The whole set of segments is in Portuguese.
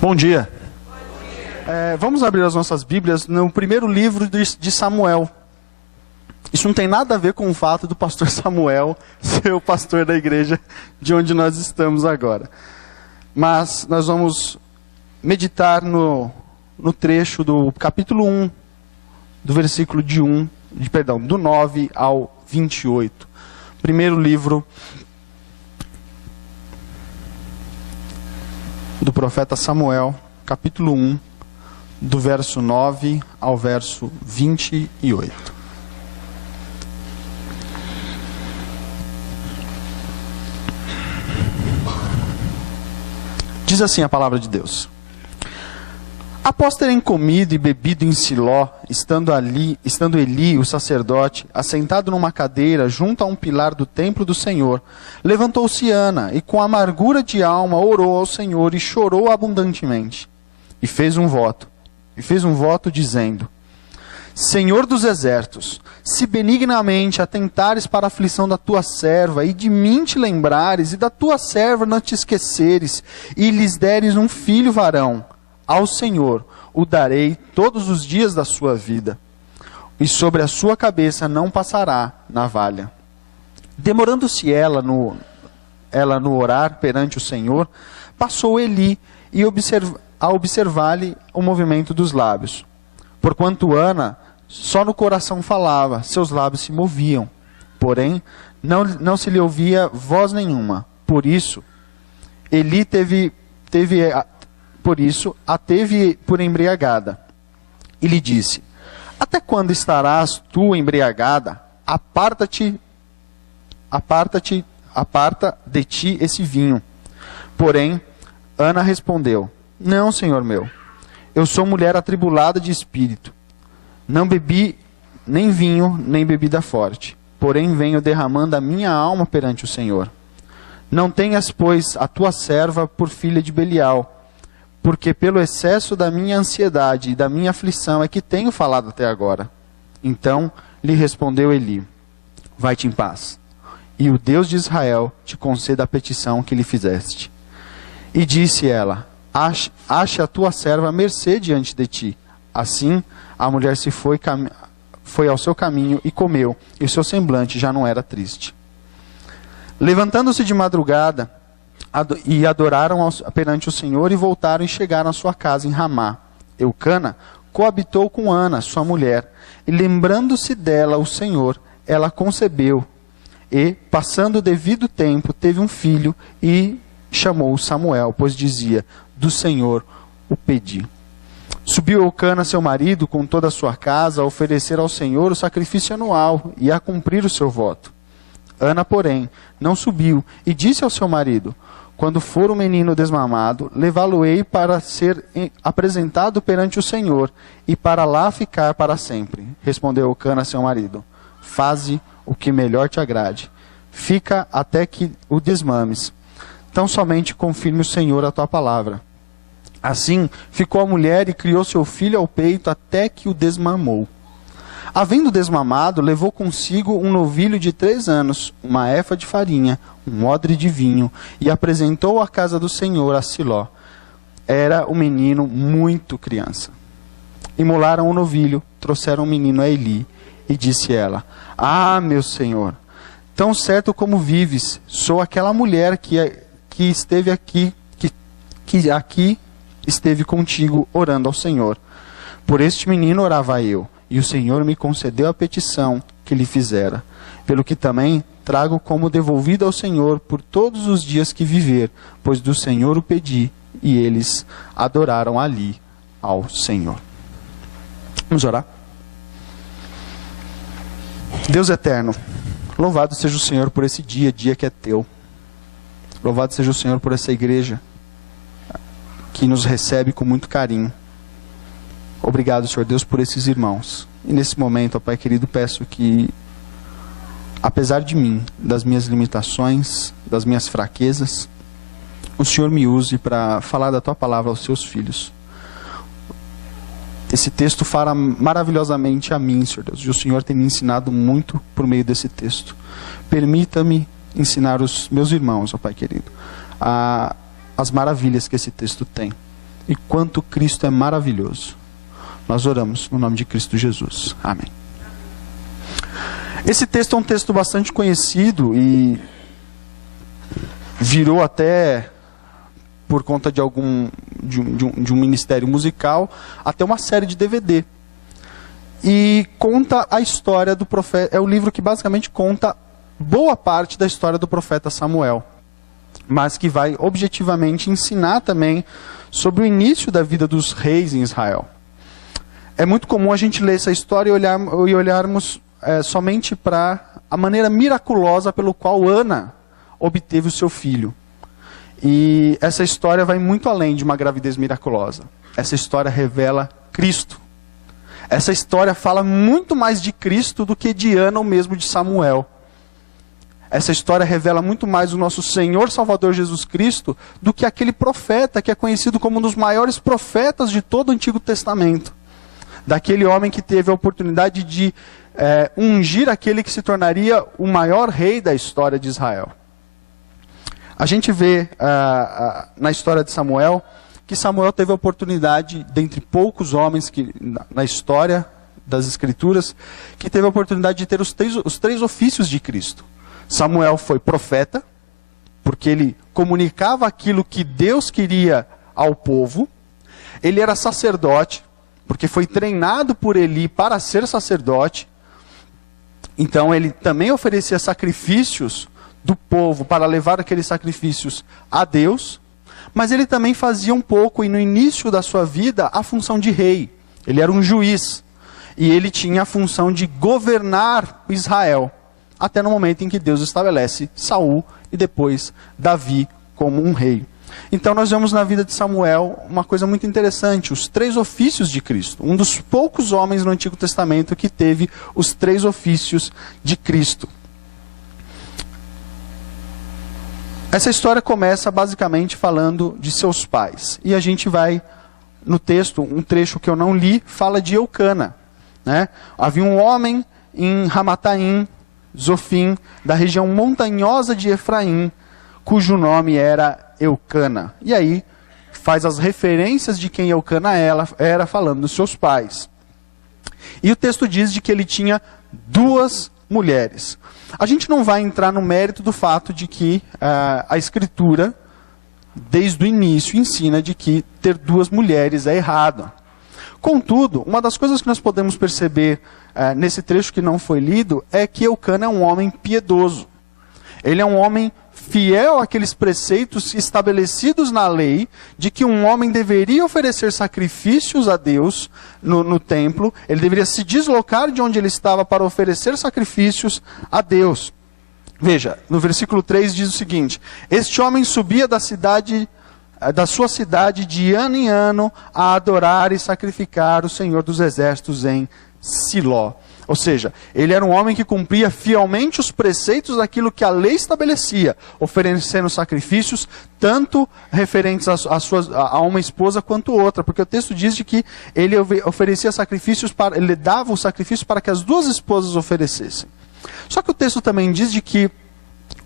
Bom dia. Vamos abrir as nossas Bíblias no primeiro livro de Samuel. Isso não tem nada a ver com o fato do pastor Samuel ser o pastor da igreja de onde nós estamos agora. Mas nós vamos meditar no trecho do capítulo 1, do versículo do 9 ao 28. Primeiro livro do profeta Samuel, capítulo 1, do verso 9 ao verso 28. Diz assim a palavra de Deus: após terem comido e bebido em Siló, estando Eli, o sacerdote, assentado numa cadeira junto a um pilar do templo do Senhor, levantou-se Ana e com amargura de alma orou ao Senhor e chorou abundantemente. E fez um voto dizendo: Senhor dos exércitos, se benignamente atentares para a aflição da tua serva, e de mim te lembrares, e da tua serva não te esqueceres, e lhes deres um filho varão, ao Senhor o darei todos os dias da sua vida, e sobre a sua cabeça não passará navalha. Demorando-se ela no orar perante o Senhor, passou Eli a observar-lhe o movimento dos lábios. Porquanto Ana só no coração falava, seus lábios se moviam, porém não se lhe ouvia voz nenhuma. Por isso, Eli a teve por embriagada. E lhe disse: até quando estarás tu embriagada? Aparta de ti esse vinho. Porém, Ana respondeu: não, senhor meu, eu sou mulher atribulada de espírito. Não bebi nem vinho, nem bebida forte. Porém, venho derramando a minha alma perante o Senhor. Não tenhas, pois, a tua serva por filha de Belial, porque pelo excesso da minha ansiedade e da minha aflição é que tenho falado até agora. Então lhe respondeu Eli: vai-te em paz, e o Deus de Israel te conceda a petição que lhe fizeste. E disse ela: ache a tua serva mercê diante de ti. Assim a mulher se foi ao seu caminho e comeu, e o seu semblante já não era triste. Levantando-se de madrugada, e adoraram perante o Senhor, e voltaram e chegaram à sua casa em Ramá. Eucana coabitou com Ana, sua mulher, e lembrando-se dela o Senhor, ela concebeu, e, passando o devido tempo, teve um filho, e chamou Samuel, pois dizia: do Senhor o pedi. Subiu Eucana, seu marido, com toda a sua casa, a oferecer ao Senhor o sacrifício anual, e a cumprir o seu voto. Ana, porém, não subiu, e disse ao seu marido: quando for o menino desmamado, levá-lo-ei para ser apresentado perante o Senhor, e para lá ficar para sempre. Respondeu Eucana, seu marido: faze o que melhor te agrade. Fica até que o desmames. Tão somente confirme o Senhor a tua palavra. Assim ficou a mulher e criou seu filho ao peito até que o desmamou. Havendo desmamado, levou consigo um novilho de 3 anos, uma efa de farinha, um odre de vinho, e apresentou à casa do Senhor a Siló. Era o menino muito criança. Imolaram o novilho, trouxeram o menino a Eli, e disse ela: ah, meu senhor, tão certo como vives, sou aquela mulher que esteve aqui, que aqui esteve contigo orando ao Senhor. Por este menino orava eu, e o Senhor me concedeu a petição que lhe fizera, pelo que também trago como devolvido ao Senhor por todos os dias que viver, pois do Senhor o pedi, e eles adoraram ali ao Senhor. Vamos orar? Deus eterno, louvado seja o Senhor por esse dia que é teu. Louvado seja o Senhor por essa igreja que nos recebe com muito carinho. Obrigado, Senhor Deus, por esses irmãos. E nesse momento, ó Pai querido, peço que, apesar de mim, das minhas limitações, das minhas fraquezas, o Senhor me use para falar da Tua palavra aos Seus filhos. Esse texto fala maravilhosamente a mim, Senhor Deus, e o Senhor tem me ensinado muito por meio desse texto. Permita-me ensinar os meus irmãos, ó Pai querido, as maravilhas que esse texto tem. e quanto Cristo é maravilhoso. Nós oramos no nome de Cristo Jesus. Amém. Esse texto é um texto bastante conhecido e virou até, por conta de um ministério musical, até uma série de DVD. E conta a história do profeta. É o livro que basicamente conta boa parte da história do profeta Samuel, mas que vai objetivamente ensinar também sobre o início da vida dos reis em Israel. É muito comum a gente ler essa história e olharmos somente para a maneira miraculosa pelo qual Ana obteve o seu filho. E essa história vai muito além de uma gravidez miraculosa. Essa história revela Cristo. Essa história fala muito mais de Cristo do que de Ana ou mesmo de Samuel. Essa história revela muito mais o nosso Senhor Salvador Jesus Cristo do que aquele profeta que é conhecido como um dos maiores profetas de todo o Antigo Testamento. Daquele homem que teve a oportunidade de ungir aquele que se tornaria o maior rei da história de Israel. A gente vê na história de Samuel que Samuel teve a oportunidade, dentre poucos homens na história das Escrituras, que teve a oportunidade de ter os três ofícios de Cristo. Samuel foi profeta, porque ele comunicava aquilo que Deus queria ao povo. Ele era sacerdote, porque foi treinado por Eli para ser sacerdote. Então ele também oferecia sacrifícios do povo para levar aqueles sacrifícios a Deus. Mas ele também fazia um pouco, e no início da sua vida, a função de rei. Ele era um juiz. E ele tinha a função de governar Israel. Até no momento em que Deus estabelece Saul e depois Davi como um rei. Então nós vemos na vida de Samuel uma coisa muito interessante, os três ofícios de Cristo. Um dos poucos homens no Antigo Testamento que teve os três ofícios de Cristo. Essa história começa basicamente falando de seus pais. E a gente vai, no texto, um trecho que eu não li, fala de Eucana. Né? Havia um homem em Ramataim, Zofim, da região montanhosa de Efraim, cujo nome era Eucana. E aí faz as referências de quem Eucana era, falando dos seus pais. E o texto diz de que ele tinha 2 mulheres. A gente não vai entrar no mérito do fato de que a Escritura, desde o início, ensina de que ter 2 mulheres é errado. Contudo, uma das coisas que nós podemos perceber nesse trecho que não foi lido é que Eucana é um homem piedoso. Ele é um homem fiel àqueles preceitos estabelecidos na lei, de que um homem deveria oferecer sacrifícios a Deus no templo, ele deveria se deslocar de onde ele estava para oferecer sacrifícios a Deus. Veja, no versículo 3 diz o seguinte: este homem subia da sua cidade de ano em ano a adorar e sacrificar o Senhor dos Exércitos em Siló. Ou seja, ele era um homem que cumpria fielmente os preceitos daquilo que a lei estabelecia, oferecendo sacrifícios, tanto referentes a uma esposa quanto outra, porque o texto diz de que ele oferecia sacrifícios ele dava o sacrifício para que as 2 esposas oferecessem. Só que o texto também diz de que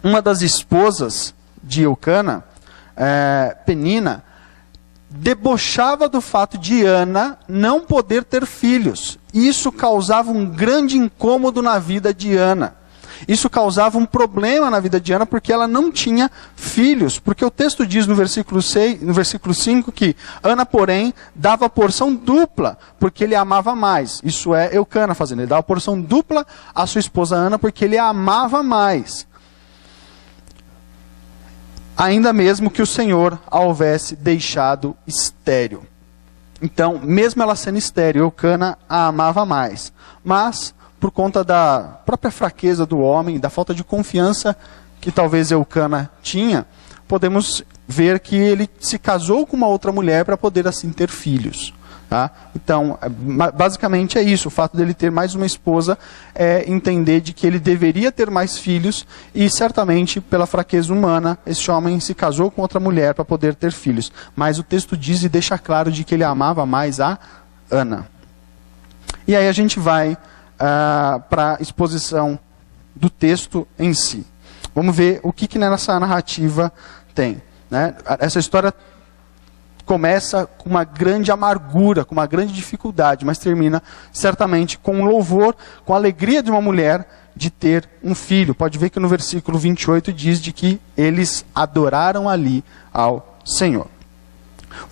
uma das esposas de Eucana, Penina, debochava do fato de Ana não poder ter filhos. Isso causava um grande incômodo na vida de Ana. Isso causava um problema na vida de Ana, porque ela não tinha filhos. Porque o texto diz no versículo 5 que Ana, porém, dava porção dupla, porque ele a amava mais. Isso é Eucana fazendo. Ele dava porção dupla à sua esposa Ana, porque ele a amava mais. Ainda mesmo que o Senhor a houvesse deixado estéril. Então, mesmo ela sendo estéril, Eucana a amava mais. Mas, por conta da própria fraqueza do homem, da falta de confiança que talvez Eucana tinha, podemos ver que ele se casou com uma outra mulher para poder assim ter filhos. Tá? Então, basicamente é isso. O fato dele ter mais uma esposa é entender de que ele deveria ter mais filhos e certamente pela fraqueza humana, esse homem se casou com outra mulher para poder ter filhos. Mas o texto diz e deixa claro de que ele amava mais a Ana. E aí a gente vai para a exposição do texto em si. Vamos ver o que nessa narrativa tem. Né? Essa história começa com uma grande amargura, com uma grande dificuldade, mas termina certamente com louvor, com a alegria de uma mulher de ter um filho. Pode ver que no versículo 28 diz de que eles adoraram ali ao Senhor.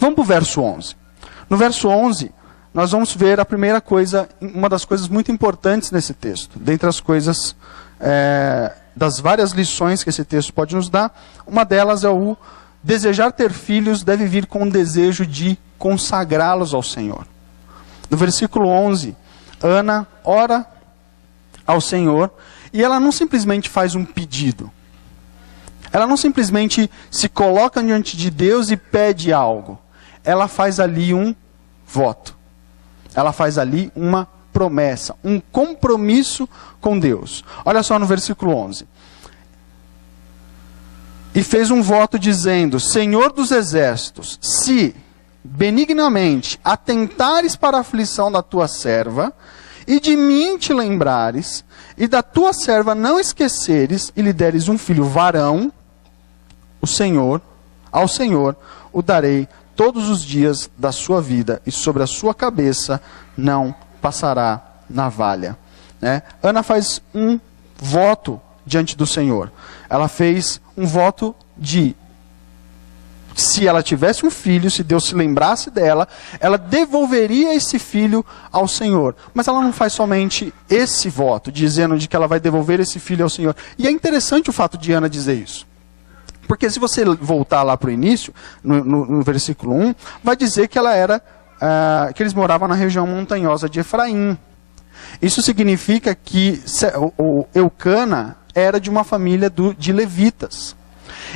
Vamos para o verso 11. No verso 11, nós vamos ver a primeira coisa, uma das coisas muito importantes nesse texto. Dentre as coisas, das várias lições que esse texto pode nos dar, uma delas é o desejar ter filhos deve vir com o desejo de consagrá-los ao Senhor. No versículo 11, Ana ora ao Senhor e ela não simplesmente faz um pedido. Ela não simplesmente se coloca diante de Deus e pede algo. Ela faz ali um voto. Ela faz ali uma promessa, um compromisso com Deus. Olha só no versículo 11. E fez um voto dizendo: Senhor dos exércitos, se benignamente atentares para a aflição da tua serva, e de mim te lembrares, e da tua serva não esqueceres, e lhe deres um filho varão, ao Senhor o darei todos os dias da sua vida, e sobre a sua cabeça não passará navalha. Ana faz um voto diante do Senhor. Ela fez um voto de, se ela tivesse um filho, se Deus se lembrasse dela, ela devolveria esse filho ao Senhor. Mas ela não faz somente esse voto, dizendo de que ela vai devolver esse filho ao Senhor. E é interessante o fato de Ana dizer isso. Porque se você voltar lá para o início, no versículo 1, vai dizer que ela era, que eles moravam na região montanhosa de Efraim. Isso significa que o Eucana era de uma família de levitas.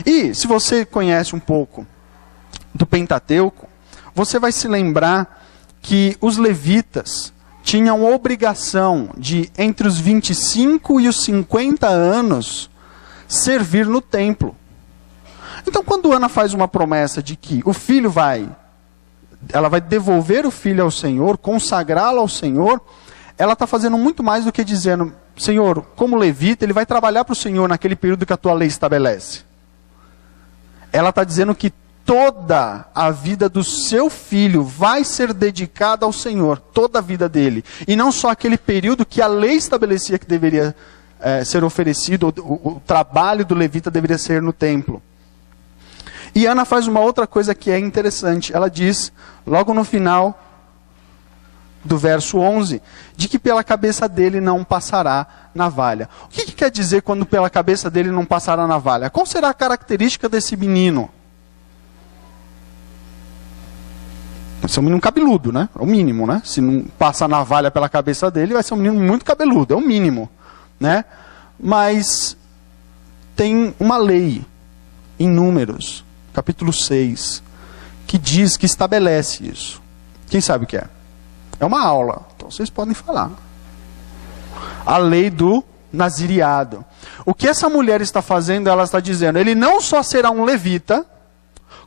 E se você conhece um pouco do Pentateuco, você vai se lembrar que os levitas tinham obrigação de, entre os 25 e os 50 anos, servir no templo. Então, quando Ana faz uma promessa de que o filho ela vai devolver o filho ao Senhor, consagrá-lo ao Senhor, ela está fazendo muito mais do que dizendo: Senhor, como levita, ele vai trabalhar para o Senhor naquele período que a tua lei estabelece. Ela está dizendo que toda a vida do seu filho vai ser dedicada ao Senhor, toda a vida dele. E não só aquele período que a lei estabelecia que deveria ser oferecido, o trabalho do levita deveria ser no templo. E Ana faz uma outra coisa que é interessante. Ela diz, logo no final do verso 11, de que pela cabeça dele não passará navalha. O que quer dizer quando pela cabeça dele não passará navalha? Qual será a característica desse menino? Vai ser um menino cabeludo, né? É o mínimo, né? Se não passa navalha pela cabeça dele, vai ser um menino muito cabeludo, é o mínimo, né? Mas tem uma lei em Números, capítulo 6, que diz, que estabelece isso. Quem sabe o que é? É uma aula, então vocês podem falar. A lei do nazireado. O que essa mulher está fazendo, ela está dizendo, ele não só será um levita,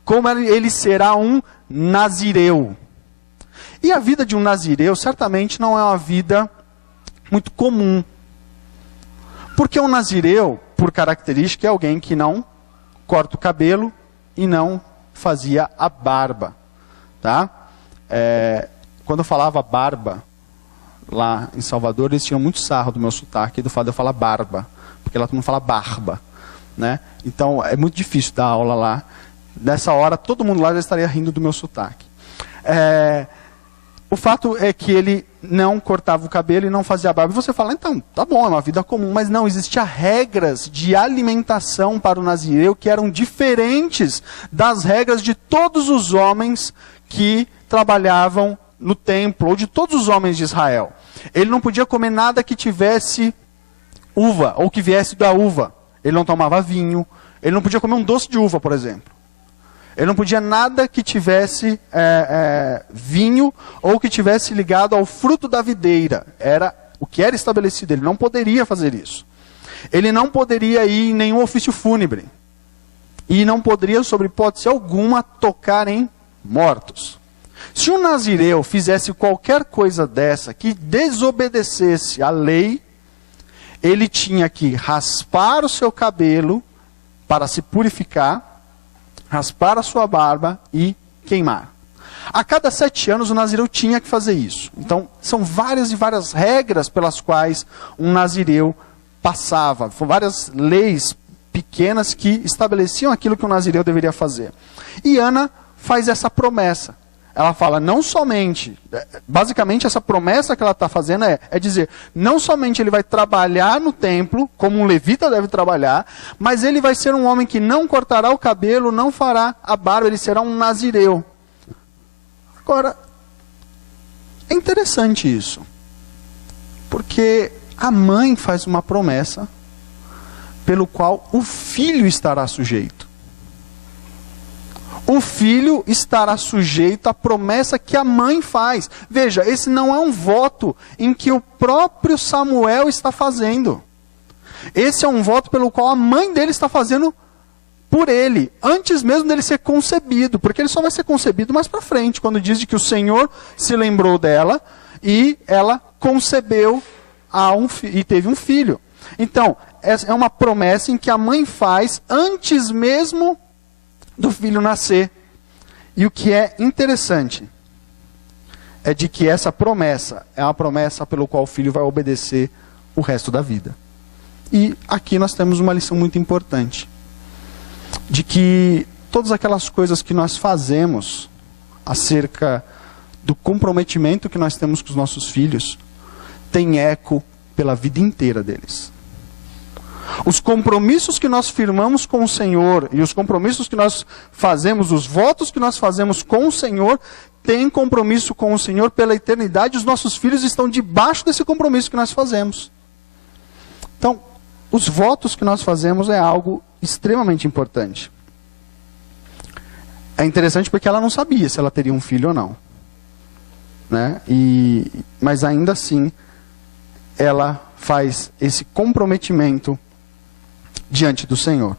como ele será um nazireu. E a vida de um nazireu certamente não é uma vida muito comum. Porque um nazireu, por característica, é alguém que não corta o cabelo e não fazia a barba. Tá? Quando eu falava barba, lá em Salvador, eles tinham muito sarro do meu sotaque, do fato de eu falar barba, porque lá todo mundo fala barba, né? Então, é muito difícil dar aula lá. Nessa hora, todo mundo lá já estaria rindo do meu sotaque. O fato é que ele não cortava o cabelo e não fazia a barba. E você fala, então, tá bom, é uma vida comum, mas não, existiam regras de alimentação para o nazireu que eram diferentes das regras de todos os homens que trabalhavam no templo, ou de todos os homens de Israel. Ele não podia comer nada que tivesse uva, ou que viesse da uva. Ele não tomava vinho, ele não podia comer um doce de uva, por exemplo. Ele não podia nada que tivesse vinho, ou que tivesse ligado ao fruto da videira. Era o que era estabelecido, ele não poderia fazer isso. Ele não poderia ir em nenhum ofício fúnebre. E não poderia, sob hipótese alguma, tocar em mortos. Se um nazireu fizesse qualquer coisa dessa, que desobedecesse à lei, ele tinha que raspar o seu cabelo para se purificar, raspar a sua barba e queimar. A cada 7 anos o nazireu tinha que fazer isso. Então, são várias e várias regras pelas quais um nazireu passava. São várias leis pequenas que estabeleciam aquilo que o nazireu deveria fazer. E Ana faz essa promessa. Ela fala, não somente, basicamente essa promessa que ela está fazendo é dizer, não somente ele vai trabalhar no templo, como um levita deve trabalhar, mas ele vai ser um homem que não cortará o cabelo, não fará a barba, ele será um nazireu. Agora, é interessante isso, porque a mãe faz uma promessa pelo qual o filho estará sujeito. O filho estará sujeito à promessa que a mãe faz. Veja, esse não é um voto em que o próprio Samuel está fazendo. Esse é um voto pelo qual a mãe dele está fazendo por ele, antes mesmo dele ser concebido, porque ele só vai ser concebido mais para frente, quando diz de que o Senhor se lembrou dela e ela concebeu e teve um filho. Então, é uma promessa em que a mãe faz antes mesmo do filho nascer. E o que é interessante é de que essa promessa é uma promessa pelo qual o filho vai obedecer o resto da vida. E aqui nós temos uma lição muito importante, de que todas aquelas coisas que nós fazemos acerca do comprometimento que nós temos com os nossos filhos, tem eco pela vida inteira deles. Os compromissos que nós firmamos com o Senhor e os compromissos que nós fazemos, os votos que nós fazemos com o Senhor, têm compromisso com o Senhor pela eternidade. Os nossos filhos estão debaixo desse compromisso que nós fazemos. Então, os votos que nós fazemos é algo extremamente importante. É interessante porque ela não sabia se ela teria um filho ou não, né? Mas ainda assim, ela faz esse comprometimento diante do Senhor.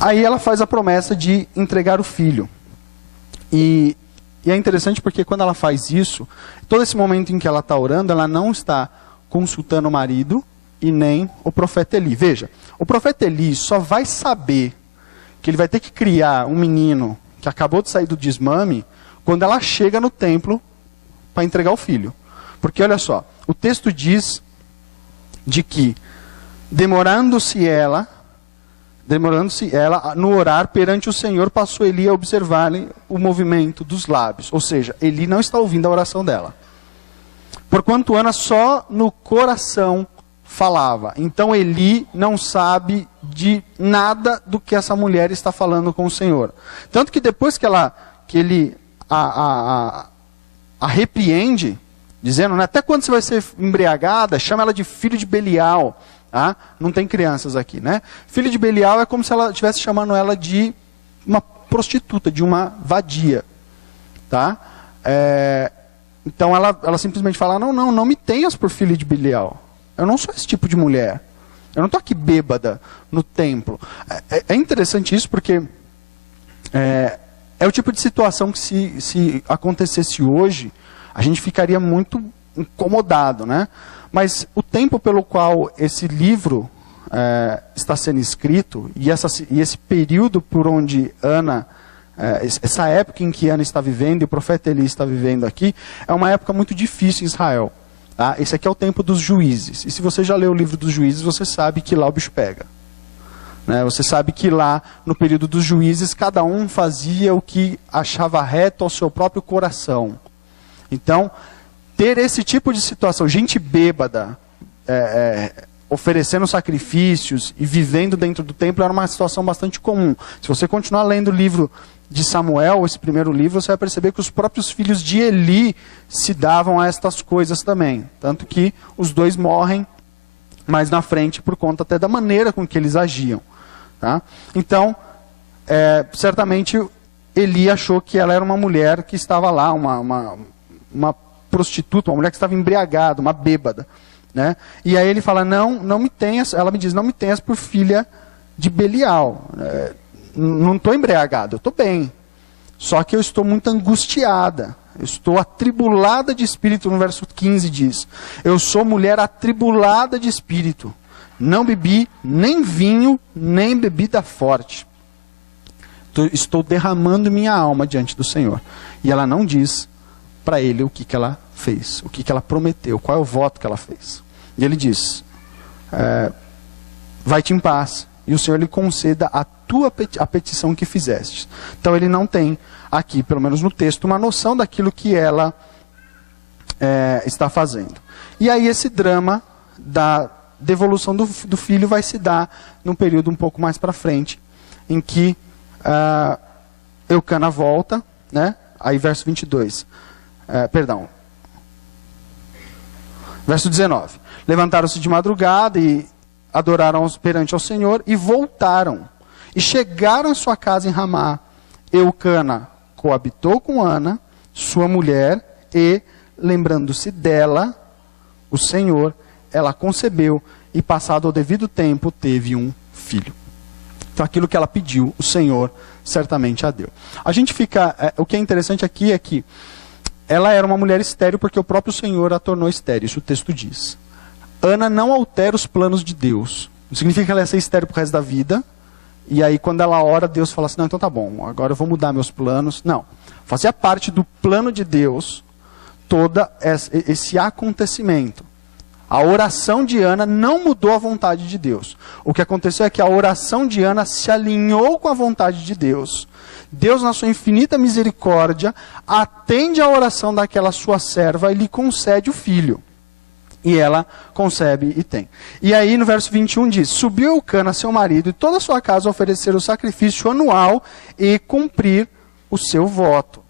Aí ela faz a promessa de entregar o filho. E é interessante porque quando ela faz isso, todo esse momento em que ela está orando, ela não está consultando o marido e nem o profeta Eli. Veja, o profeta Eli só vai saber que ele vai ter que criar um menino que acabou de sair do desmame quando ela chega no templo para entregar o filho. Porque olha só, o texto diz de que, demorando-se ela no orar perante o Senhor, passou Eli a observar-lhe o movimento dos lábios. Ou seja, Eli não está ouvindo a oração dela. Porquanto Ana só no coração falava. Então Eli não sabe de nada do que essa mulher está falando com o Senhor. Tanto que depois que ele a repreende, dizendo, né, até quando você vai ser embriagada, chama ela de filho de Belial. Tá? Não tem crianças aqui, né? Filho de Belial é como se ela estivesse chamando ela de uma prostituta, de uma vadia. Tá? Então ela simplesmente fala, não me tenhas por filho de Belial. Eu não sou esse tipo de mulher. Eu não estou aqui bêbada no templo. É interessante isso porque é o tipo de situação que se acontecesse hoje, a gente ficaria muito incomodado, né? Mas o tempo pelo qual esse livro está sendo escrito, e esse período por onde Ana, essa época em que Ana está vivendo, e o profeta Eli está vivendo aqui, é uma época muito difícil em Israel. Tá? Esse aqui é o tempo dos juízes. E se você já leu o livro dos juízes, você sabe que lá o bicho pega. Né? Você sabe que lá, no período dos juízes, cada um fazia o que achava reto ao seu próprio coração. Então, ter esse tipo de situação, gente bêbada, oferecendo sacrifícios e vivendo dentro do templo, era uma situação bastante comum. Se você continuar lendo o livro de Samuel, esse primeiro livro, você vai perceber que os próprios filhos de Eli se davam a estas coisas também. Tanto que os dois morrem mais na frente por conta até da maneira com que eles agiam. Tá? Então, certamente Eli achou que ela era uma mulher que estava lá, uma prostituta, uma mulher que estava embriagada, uma bêbada. Né? E aí ele fala, não me tenhas, ela me diz, não me tenhas por filha de Belial. Não estou embriagada, eu estou bem. Só que eu estou muito angustiada. Eu estou atribulada de espírito, no verso 15 diz. Eu sou mulher atribulada de espírito. Não bebi nem vinho, nem bebida forte. Estou derramando minha alma diante do Senhor. E ela não diz para ele o que ela fez, o que ela prometeu, qual é o voto que ela fez. E ele diz, vai-te em paz, e o Senhor lhe conceda a petição que fizeste. Então ele não tem aqui, pelo menos no texto, uma noção daquilo que ela está fazendo. E aí esse drama da devolução do filho vai se dar num período um pouco mais para frente, em que Eucana volta, né? Aí verso 22, verso 19. Levantaram-se de madrugada e adoraram perante ao Senhor e voltaram. E chegaram à sua casa em Ramá. Eucana coabitou com Ana, sua mulher, e, lembrando-se dela, o Senhor, ela concebeu e, passado o devido tempo, teve um filho. Então, aquilo que ela pediu, o Senhor certamente a deu. A gente fica... o que é interessante aqui é que ela era uma mulher estéril porque o próprio Senhor a tornou estéril, isso o texto diz. Ana não altera os planos de Deus. Não significa que ela ia ser estéril pro resto da vida. E aí, quando ela ora, Deus fala assim, não, então tá bom, agora eu vou mudar meus planos. Não. Fazia parte do plano de Deus todo esse acontecimento. A oração de Ana não mudou a vontade de Deus. O que aconteceu é que a oração de Ana se alinhou com a vontade de Deus. Deus, na sua infinita misericórdia, atende a oração daquela sua serva e lhe concede o filho. E ela concebe e tem. E aí no verso 21 diz, subiu Eucana, seu marido, e toda a sua casa ofereceram o sacrifício anual e cumprir o seu voto.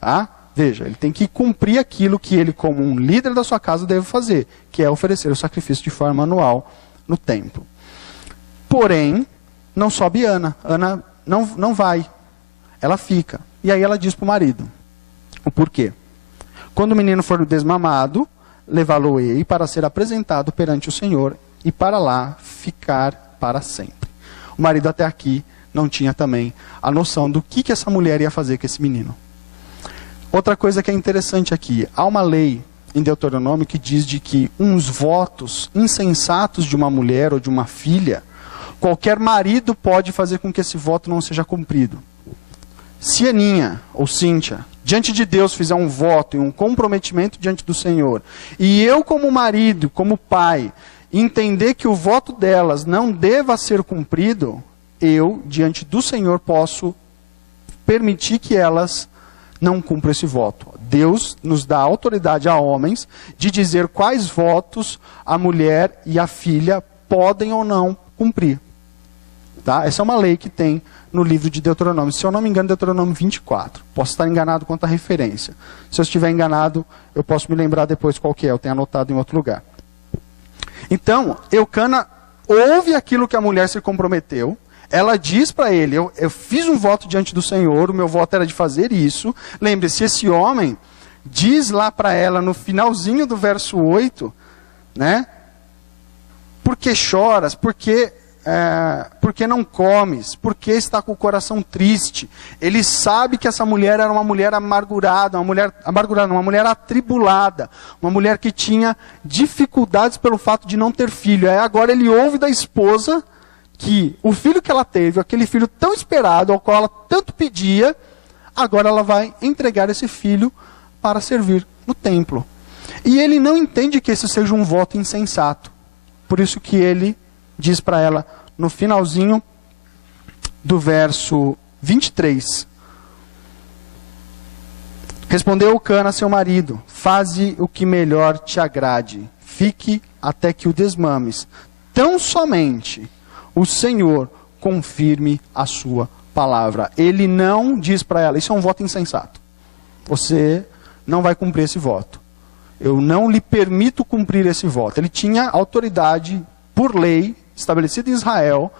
Tá? Veja, ele tem que cumprir aquilo que ele, como um líder da sua casa, deve fazer, que é oferecer o sacrifício de forma anual no templo. Porém, não sobe Ana. Ana não vai. Ela fica. E aí ela diz para o marido o porquê. Quando o menino for desmamado, levá-lo-ei para ser apresentado perante o Senhor e para lá ficar para sempre. O marido até aqui não tinha também a noção do que essa mulher ia fazer com esse menino. Outra coisa que é interessante aqui, há uma lei em Deuteronômio que diz de que uns votos insensatos de uma mulher ou de uma filha, qualquer marido pode fazer com que esse voto não seja cumprido. Se Aninha ou Cíntia, diante de Deus, fizer um voto e um comprometimento diante do Senhor, e eu como marido, como pai, entender que o voto delas não deva ser cumprido, eu, diante do Senhor, posso permitir que elas não cumpram esse voto. Deus nos dá autoridade a homens de dizer quais votos a mulher e a filha podem ou não cumprir. Tá? Essa é uma lei que tem no livro de Deuteronômio. Se eu não me engano, Deuteronômio 24. Posso estar enganado quanto à referência. Se eu estiver enganado, eu posso me lembrar depois qual que é. Eu tenho anotado em outro lugar. Então, Eucana ouve aquilo que a mulher se comprometeu. Ela diz para ele, eu fiz um voto diante do Senhor, o meu voto era de fazer isso. Lembre-se, esse homem diz lá para ela, no finalzinho do verso 8, né? Por que choras? Por que não comes? Por que está com o coração triste? Ele sabe que essa mulher era uma mulher amargurada, uma mulher atribulada, uma mulher que tinha dificuldades pelo fato de não ter filho. Aí agora ele ouve da esposa que o filho que ela teve, aquele filho tão esperado, ao qual ela tanto pedia, agora ela vai entregar esse filho para servir no templo. E ele não entende que esse seja um voto insensato. Por isso que ele diz para ela, no finalzinho do verso 23. Respondeu Eucana, seu marido, faze o que melhor te agrade, fique até que o desmames. Tão somente o Senhor confirme a sua palavra. Ele não diz para ela, isso é um voto insensato. Você não vai cumprir esse voto. Eu não lhe permito cumprir esse voto. Ele tinha autoridade, por lei, estabelecida em Israel,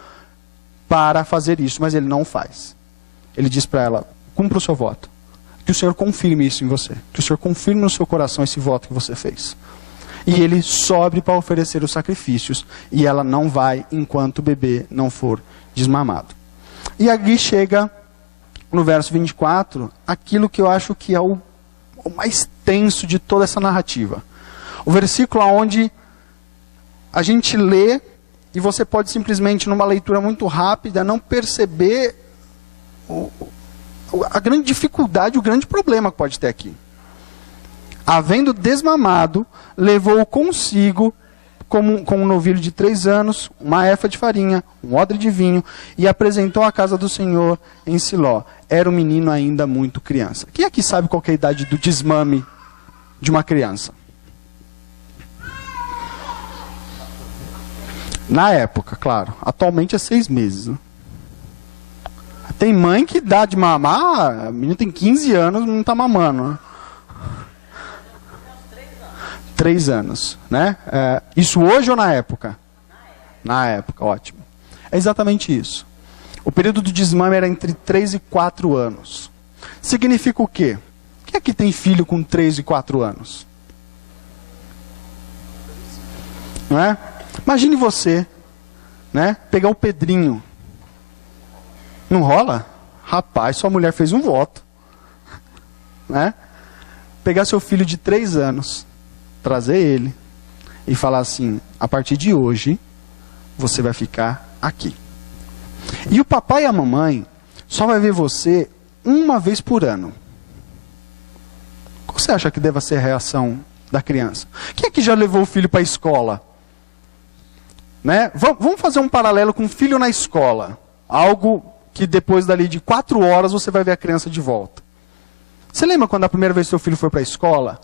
para fazer isso, mas ele não faz. Ele diz para ela, cumpra o seu voto. Que o Senhor confirme isso em você. Que o Senhor confirme no seu coração esse voto que você fez. E ele sobe para oferecer os sacrifícios. E ela não vai enquanto o bebê não for desmamado. E aqui chega, no verso 24, aquilo que eu acho que é o mais tenso de toda essa narrativa. O versículo onde a gente lê e você pode simplesmente, numa leitura muito rápida, não perceber a grande dificuldade, o grande problema que pode ter aqui. Havendo desmamado, levou consigo com um novilho de 3 anos, uma efa de farinha, um odre de vinho, e apresentou à casa do Senhor em Siló. Era um menino ainda muito criança. Quem aqui sabe qual que é a idade do desmame de uma criança? Na época, claro. Atualmente é 6 meses. Né? Tem mãe que dá de mamar, a menina tem 15 anos, não está mamando. Né? 3 anos, né? Isso hoje ou na época? Na época, ótimo. É exatamente isso. O período do desmame era entre 3 e 4 anos. Significa o quê? Quem aqui tem filho com 3 e 4 anos? Não é? Imagine você, né? Pegar o Pedrinho. Não rola? Rapaz, sua mulher fez um voto. Né? Pegar seu filho de 3 anos, trazer ele e falar assim, a partir de hoje, você vai ficar aqui. E o papai e a mamãe só vai ver você uma vez por ano. Qual você acha que deva ser a reação da criança? Quem é que já levou o filho para a escola? Né? Vamos fazer um paralelo com o filho na escola. Algo que depois dali de 4 horas você vai ver a criança de volta. Você lembra quando a primeira vez seu filho foi para a escola?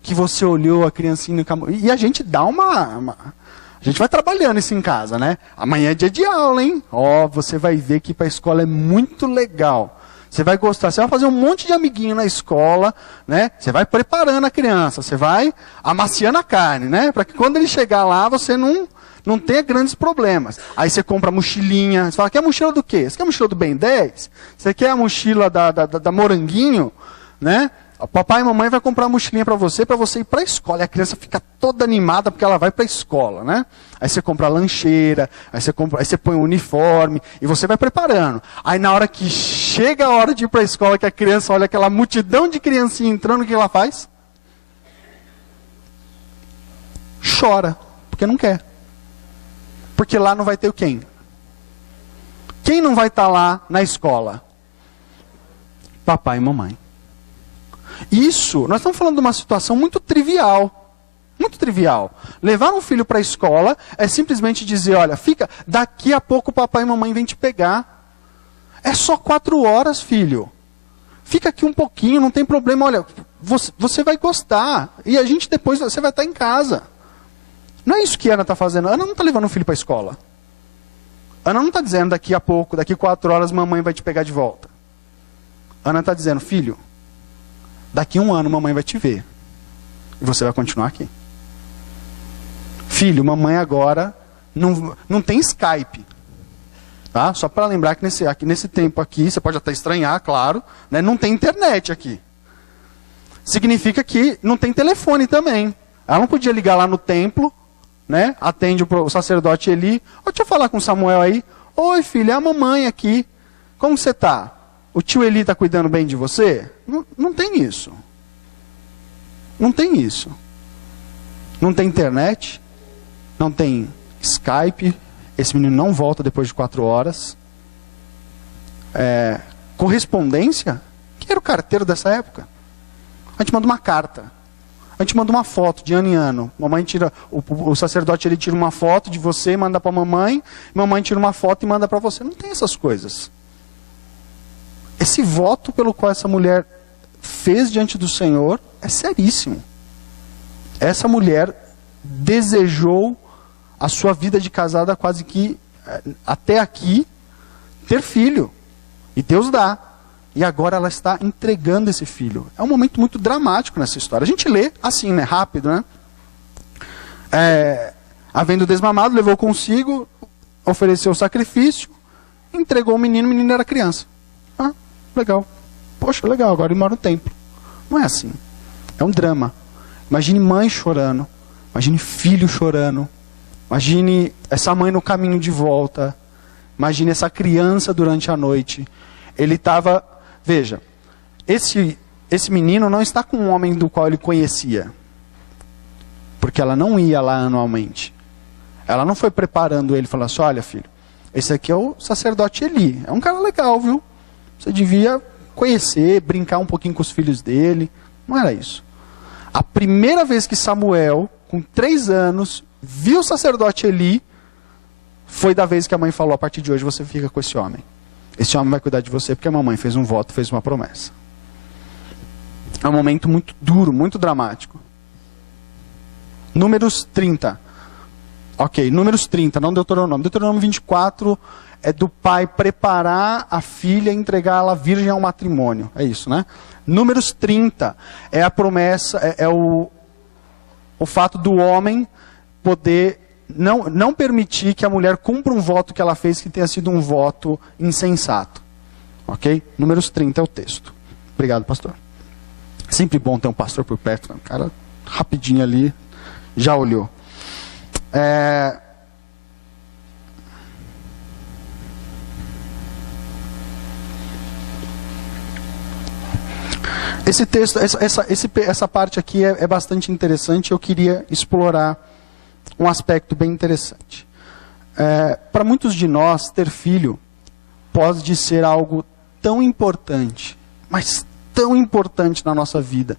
Que você olhou a criancinha... E a gente dá A gente vai trabalhando isso em casa, né? Amanhã é dia de aula, hein? Você vai ver que ir para a escola é muito legal. Você vai gostar. Você vai fazer um monte de amiguinho na escola, né? Você vai preparando a criança. Você vai amaciando a carne, né? Para que quando ele chegar lá, você não tenha grandes problemas. Aí você compra a mochilinha. Você fala, quer a mochila do quê? Você quer a mochila do Ben 10? Você quer a mochila da Moranguinho? Né? O papai e a mamãe vai comprar uma mochilinha para você ir para a escola. E a criança fica toda animada porque ela vai para a escola, né? Aí você compra a lancheira, aí você põe o uniforme e você vai preparando. Aí na hora que chega a hora de ir para a escola, que a criança olha aquela multidão de criancinha entrando, o que ela faz? Chora, porque não quer. Porque lá não vai ter quem? Quem não vai estar lá na escola? Papai e mamãe. Isso, nós estamos falando de uma situação muito trivial. Muito trivial. Levar um filho para a escola é simplesmente dizer, olha, fica, daqui a pouco o papai e mamãe vêm te pegar. É só 4 horas, filho. Fica aqui um pouquinho, não tem problema. Olha, você vai gostar. E a gente depois, você vai estar em casa. Não é isso que a Ana está fazendo. A Ana não está levando o filho para a escola. A Ana não está dizendo, daqui a pouco, daqui 4 horas, mamãe vai te pegar de volta. A Ana está dizendo, filho, daqui 1 ano mamãe vai te ver. E você vai continuar aqui. Filho, mamãe agora não tem Skype. Tá? Só para lembrar que nesse tempo aqui, você pode até estranhar, claro, né? Não tem internet aqui. Significa que não tem telefone também. Ela não podia ligar lá no templo, né? Atende o sacerdote Eli. Deixa eu falar com o Samuel aí. Oi, filho, é a mamãe aqui. Como você está? O tio Eli está cuidando bem de você? Não tem isso. Não tem isso. Não tem internet. Não tem Skype. Esse menino não volta depois de 4 horas. Correspondência? Quem era o carteiro dessa época? A gente manda uma carta. A gente manda uma foto de ano em ano. Mamãe tira, o sacerdote ele tira uma foto de você e manda para a mamãe. Mamãe tira uma foto e manda para você. Não tem essas coisas. Esse voto pelo qual essa mulher fez diante do Senhor é seríssimo. Essa mulher desejou a sua vida de casada quase que, até aqui, ter filho. E Deus dá. E agora ela está entregando esse filho. É um momento muito dramático nessa história. A gente lê assim, né? Rápido, né? Havendo desmamado, levou consigo, ofereceu o sacrifício, entregou o menino era criança. Legal. Poxa, legal, agora ele mora no templo. Não é assim. É um drama. Imagine mãe chorando. Imagine filho chorando. Imagine essa mãe no caminho de volta. Imagine essa criança durante a noite. Ele estava... Veja, esse menino não está com um homem do qual ele conhecia. Porque ela não ia lá anualmente. Ela não foi preparando ele, falando assim, olha filho, esse aqui é o sacerdote Eli, é um cara legal, viu? Você devia conhecer, brincar um pouquinho com os filhos dele. Não era isso. A primeira vez que Samuel, com 3 anos, viu o sacerdote Eli, foi da vez que a mãe falou, a partir de hoje você fica com esse homem. Esse homem vai cuidar de você porque a mamãe fez um voto, fez uma promessa. É um momento muito duro, muito dramático. Números 30. Ok, Números 30, não Deuteronômio. Deuteronômio 24 é do pai preparar a filha e entregá-la virgem ao matrimônio. É isso, né? Números 30 é a promessa, o fato do homem poder não permitir que a mulher cumpra um voto que ela fez que tenha sido um voto insensato. Ok? Números 30 é o texto. Obrigado, pastor. Sempre bom ter um pastor por perto. O cara, rapidinho ali, já olhou. Esse texto, essa parte aqui é bastante interessante. Eu queria explorar um aspecto bem interessante. Para muitos de nós, ter filho pode ser algo tão importante, mas tão importante na nossa vida,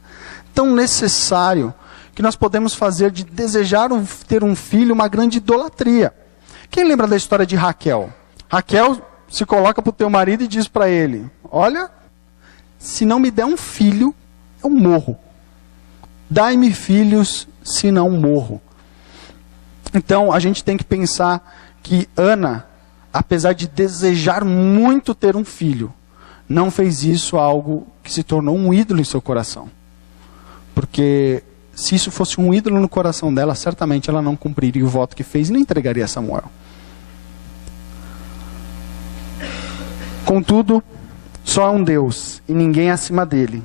tão necessário, que nós podemos fazer de desejar ter um filho uma grande idolatria. Quem lembra da história de Raquel? Raquel se coloca para o teu marido e diz para ele, olha, se não me der um filho, eu morro. Dai-me filhos, se não morro. Então, a gente tem que pensar que Ana, apesar de desejar muito ter um filho, não fez isso algo que se tornou um ídolo em seu coração. Porque se isso fosse um ídolo no coração dela, certamente ela não cumpriria o voto que fez e nem entregaria a Samuel. Contudo, só há um Deus e ninguém acima dele.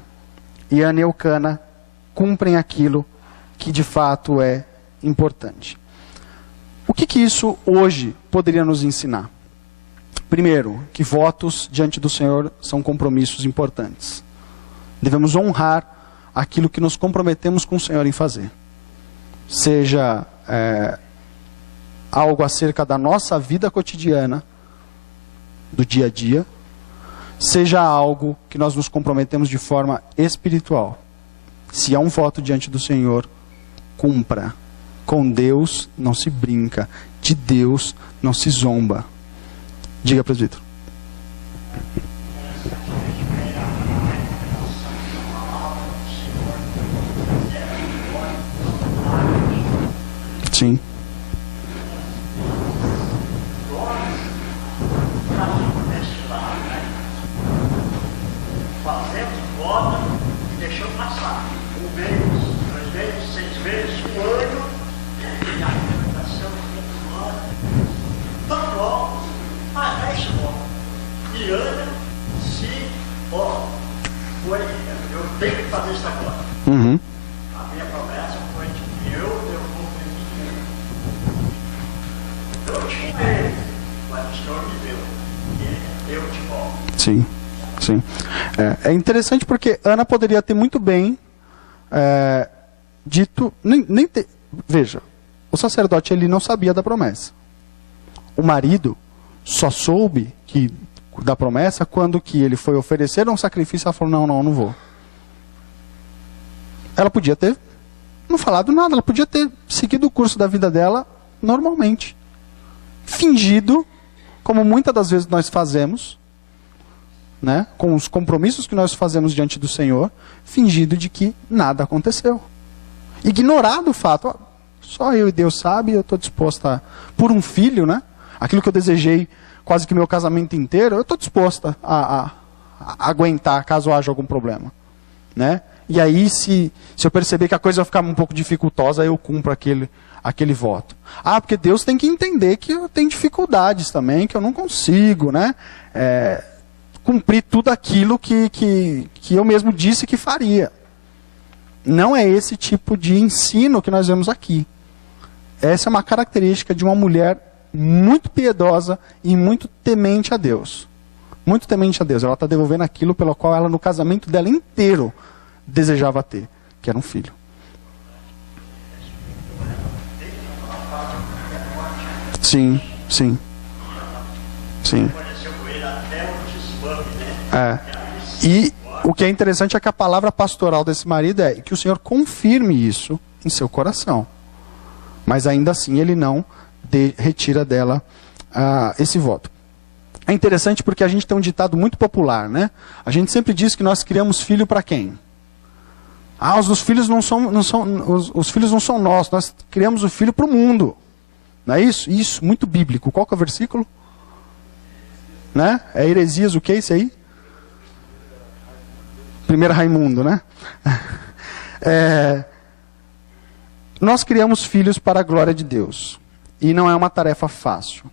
E Ana e Eucana cumprem aquilo que de fato é importante. O que isso hoje poderia nos ensinar? Primeiro, que votos diante do Senhor são compromissos importantes. Devemos honrar aquilo que nos comprometemos com o Senhor em fazer. Seja algo acerca da nossa vida cotidiana, do dia a dia, seja algo que nós nos comprometemos de forma espiritual. Se há um voto diante do Senhor, cumpra. Com Deus não se brinca, de Deus não se zomba. Diga, presbítero. Sim. Fazemos voto e deixamos passar. 1 mês, 2 meses, 6 meses, 1 ano, e a alimentação do ano. Tão logo, mas 10 votos. E Ana, eu tenho que fazer isso agora. Uhum. A minha promessa foi de que eu devolvo dinheiro. Eu te dei, mas o Senhor me deu. E eu te volto. Sim. Sim. É interessante porque Ana poderia ter muito bem dito... Veja, o sacerdote ele não sabia da promessa. O marido só soube da promessa quando que ele foi oferecer um sacrifício. Ela falou, não vou. Ela podia ter não falado nada. Ela podia ter seguido o curso da vida dela normalmente. Fingido, como muitas das vezes nós fazemos... Né, com os compromissos que nós fazemos diante do Senhor, fingido de que nada aconteceu. Ignorado o fato, só eu e Deus sabe, eu estou disposta, por um filho, né, aquilo que eu desejei quase que meu casamento inteiro, eu estou disposta a aguentar caso haja algum problema. Né? E aí, se eu perceber que a coisa vai ficar um pouco dificultosa, eu cumpro aquele voto. Porque Deus tem que entender que eu tenho dificuldades também, que eu não consigo, né? Cumprir tudo aquilo que eu mesmo disse que faria. Não é esse tipo de ensino que nós vemos aqui. Essa é uma característica de uma mulher muito piedosa e muito temente a Deus. Muito temente a Deus. Ela está devolvendo aquilo pelo qual ela, no casamento dela inteiro, desejava ter, que era um filho. Sim, sim. Sim. Conheceu com ele até o desmame, né? É. E o que é interessante é que a palavra pastoral desse marido é que o Senhor confirme isso em seu coração. Mas ainda assim ele não retira dela esse voto. É interessante porque a gente tem um ditado muito popular, né? A gente sempre diz que nós criamos filho para quem? Os filhos os filhos não são nossos, nós criamos o filho para o mundo. Não é isso? Isso, muito bíblico. Qual que é o versículo? Né? É heresias, o que é isso aí? 1 Raimundo, né? Nós criamos filhos para a glória de Deus. E não é uma tarefa fácil.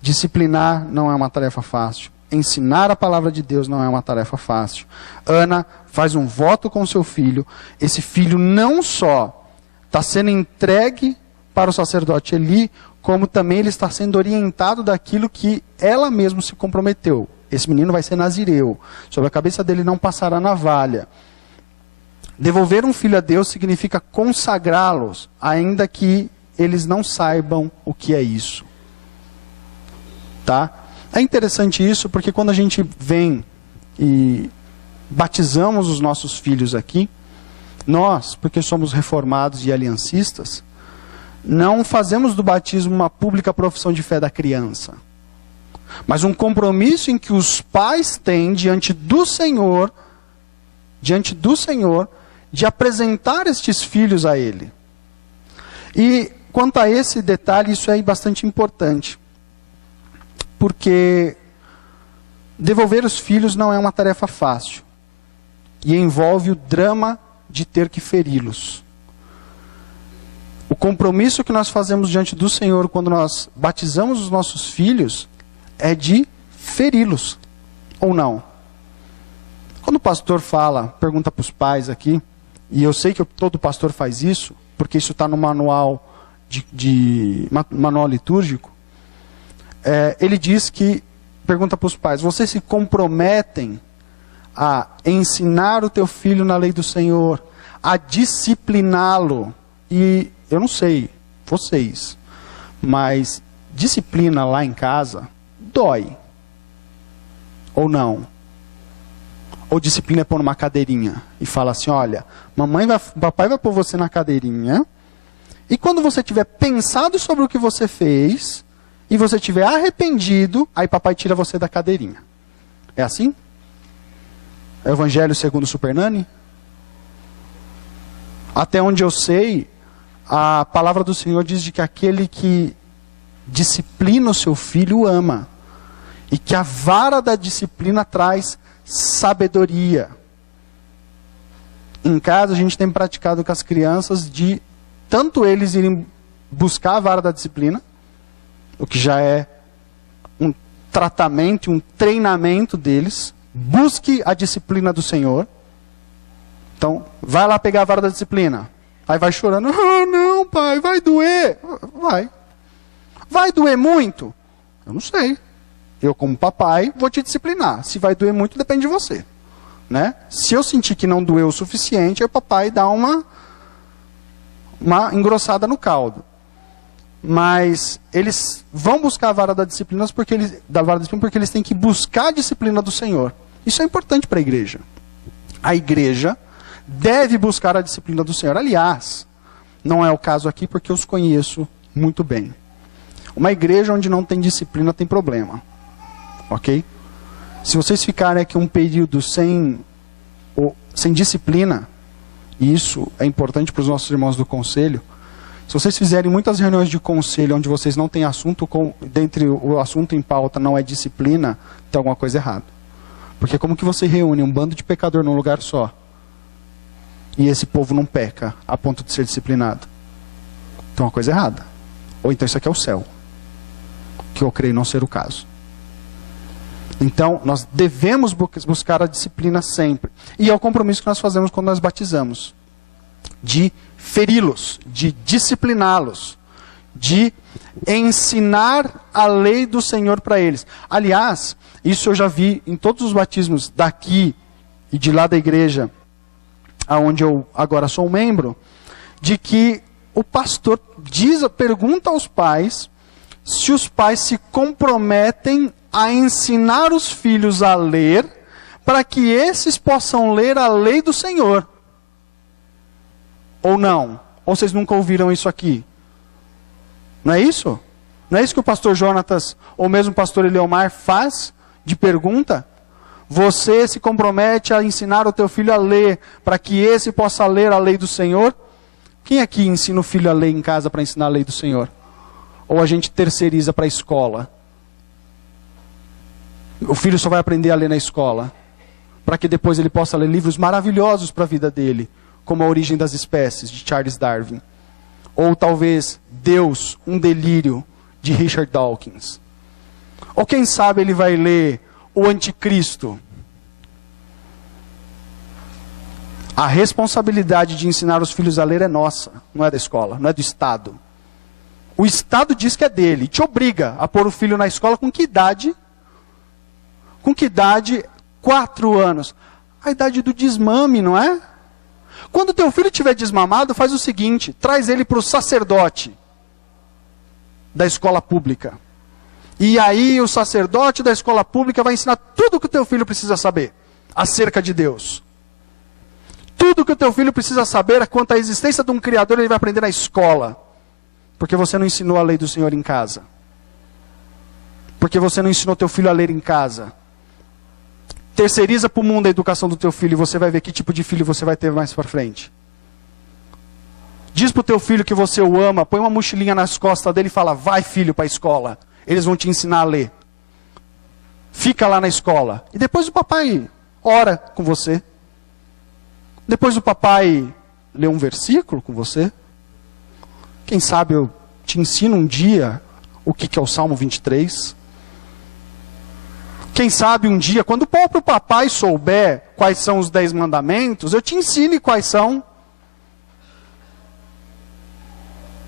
Disciplinar não é uma tarefa fácil. Ensinar a palavra de Deus não é uma tarefa fácil. Ana faz um voto com seu filho. Esse filho não só está sendo entregue para o sacerdote Eli, como também ele está sendo orientado daquilo que ela mesma se comprometeu. Esse menino vai ser nazireu. Sobre a cabeça dele não passará navalha. Devolver um filho a Deus significa consagrá-los, ainda que eles não saibam o que é isso. Tá? É interessante isso, porque quando a gente vem e batizamos os nossos filhos aqui, nós, porque somos reformados e aliancistas, não fazemos do batismo uma pública profissão de fé da criança, mas um compromisso em que os pais têm diante do Senhor, de apresentar estes filhos a Ele. E quanto a esse detalhe, isso é bastante importante, porque devolver os filhos não é uma tarefa fácil, e envolve o drama de ter que feri-los. O compromisso que nós fazemos diante do Senhor quando nós batizamos os nossos filhos é de feri-los, ou não? Quando o pastor pergunta para os pais aqui, e eu sei que todo pastor faz isso, porque isso está no manual manual litúrgico, ele diz que, pergunta para os pais, vocês se comprometem a ensinar o teu filho na lei do Senhor, a discipliná-lo? E eu não sei, vocês, mas disciplina lá em casa dói. Ou não? Ou disciplina é pôr numa cadeirinha e fala assim, olha, papai vai pôr você na cadeirinha, e quando você tiver pensado sobre o que você fez, e você tiver arrependido, aí papai tira você da cadeirinha. É assim? É o Evangelho segundo o Super Nani? Até onde eu sei, a palavra do Senhor diz de que aquele que disciplina o seu filho o ama. E que a vara da disciplina traz sabedoria. Em casa a gente tem praticado com as crianças de tanto eles irem buscar a vara da disciplina, o que já é um tratamento, um treinamento deles. Busque a disciplina do Senhor. Então, vai lá pegar a vara da disciplina. Aí vai chorando. Ah, não, pai, vai doer. Vai. Vai doer muito? Eu não sei. Eu, como papai, vou te disciplinar. Se vai doer muito, depende de você. Né? Se eu sentir que não doeu o suficiente, aí o papai dá uma engrossada no caldo. Mas eles vão buscar a vara da disciplina porque eles têm que buscar a disciplina do Senhor. Isso é importante para a igreja. A igreja deve buscar a disciplina do Senhor. Aliás, não é o caso aqui porque eu os conheço muito bem. Uma igreja onde não tem disciplina tem problema. Ok? Se vocês ficarem aqui um período sem disciplina, e isso é importante para os nossos irmãos do conselho, se vocês fizerem muitas reuniões de conselho onde vocês não têm assunto, dentre o assunto em pauta não é disciplina, tem alguma coisa errada. Porque como que você reúne um bando de pecador num lugar só? E esse povo não peca a ponto de ser disciplinado? Tem uma coisa errada. Ou então isso aqui é o céu. Que eu creio não ser o caso. Então, nós devemos buscar a disciplina sempre. E é o compromisso que nós fazemos quando nós batizamos. De feri-los, de discipliná-los, de ensinar a lei do Senhor para eles. Aliás, isso eu já vi em todos os batismos daqui e de lá da igreja, aonde eu agora sou um membro, de que o pastor pergunta aos pais se os pais se comprometem a ensinar os filhos a ler, para que esses possam ler a lei do Senhor. Ou não? Ou vocês nunca ouviram isso aqui? Não é isso? Não é isso que o pastor Jonatas, ou mesmo o pastor Eliomar faz de pergunta? Você se compromete a ensinar o teu filho a ler, para que esse possa ler a lei do Senhor? Quem aqui ensina o filho a ler em casa para ensinar a lei do Senhor? Ou a gente terceiriza para a escola? O filho só vai aprender a ler na escola, para que depois ele possa ler livros maravilhosos para a vida dele, como A Origem das Espécies, de Charles Darwin. Ou talvez Deus, um Delírio, de Richard Dawkins. Ou quem sabe ele vai ler O Anticristo. A responsabilidade de ensinar os filhos a ler é nossa, não é da escola, não é do Estado. O Estado diz que é dele, e te obriga a pôr o filho na escola com que idade? Com que idade? 4 anos. A idade do desmame, não é? Quando teu filho estiver desmamado, faz o seguinte, traz ele para o sacerdote da escola pública. E aí o sacerdote da escola pública vai ensinar tudo o que o teu filho precisa saber acerca de Deus. Tudo o que o teu filho precisa saber quanto à existência de um Criador, ele vai aprender na escola. Porque você não ensinou a lei do Senhor em casa. Porque você não ensinou teu filho a ler em casa. Terceiriza para o mundo a educação do teu filho e você vai ver que tipo de filho você vai ter mais para frente. Diz para o teu filho que você o ama, põe uma mochilinha nas costas dele e fala, vai filho para a escola. Eles vão te ensinar a ler. Fica lá na escola. E depois o papai ora com você. Depois o papai lê um versículo com você. Quem sabe eu te ensino um dia o que é o Salmo 23. Quem sabe um dia, quando o próprio papai souber quais são os 10 mandamentos, eu te ensine quais são.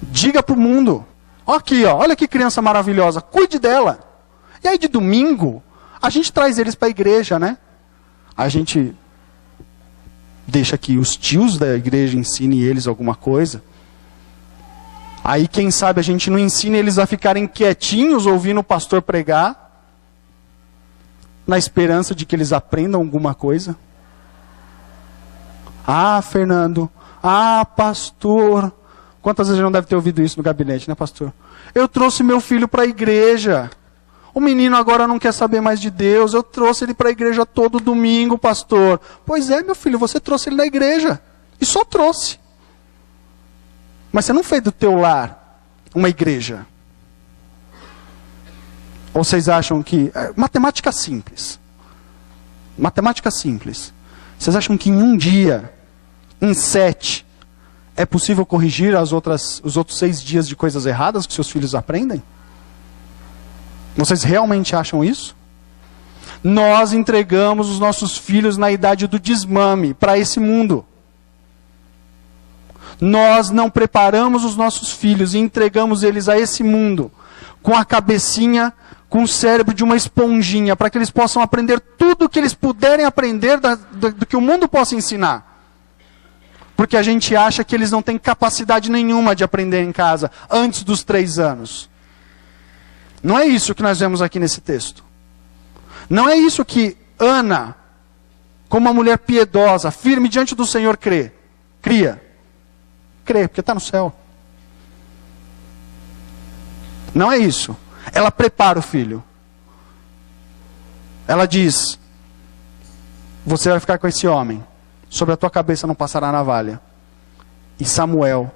Diga para o mundo. Aqui, ó, olha que criança maravilhosa, cuide dela. E aí de domingo, a gente traz eles para a igreja, né? A gente deixa que os tios da igreja ensinem eles alguma coisa. Aí quem sabe a gente não ensina eles a ficarem quietinhos ouvindo o pastor pregar, na esperança de que eles aprendam alguma coisa. Ah, Fernando, pastor, quantas vezes não deve ter ouvido isso no gabinete, né, pastor? Eu trouxe meu filho para a igreja. O menino agora não quer saber mais de Deus. Eu trouxe ele para a igreja todo domingo, pastor. Pois é, meu filho, você trouxe ele na igreja. E só trouxe. Mas você não fez do teu lar uma igreja. Ou vocês acham que... matemática simples. Matemática simples. Vocês acham que em um dia, em 7, é possível corrigir os outros 6 dias de coisas erradas que seus filhos aprendem? Vocês realmente acham isso? Nós entregamos os nossos filhos na idade do desmame para esse mundo. Nós não preparamos os nossos filhos e entregamos eles a esse mundo com a cabecinha, com o cérebro de uma esponjinha, para que eles possam aprender tudo o que eles puderem aprender do que o mundo possa ensinar. Porque a gente acha que eles não têm capacidade nenhuma de aprender em casa antes dos 3 anos. Não é isso que nós vemos aqui nesse texto. Não é isso que Ana, como uma mulher piedosa, firme diante do Senhor, cria. Crê, porque está no céu. Não é isso. Ela prepara o filho. Ela diz, você vai ficar com esse homem. Sobre a tua cabeça não passará navalha. E Samuel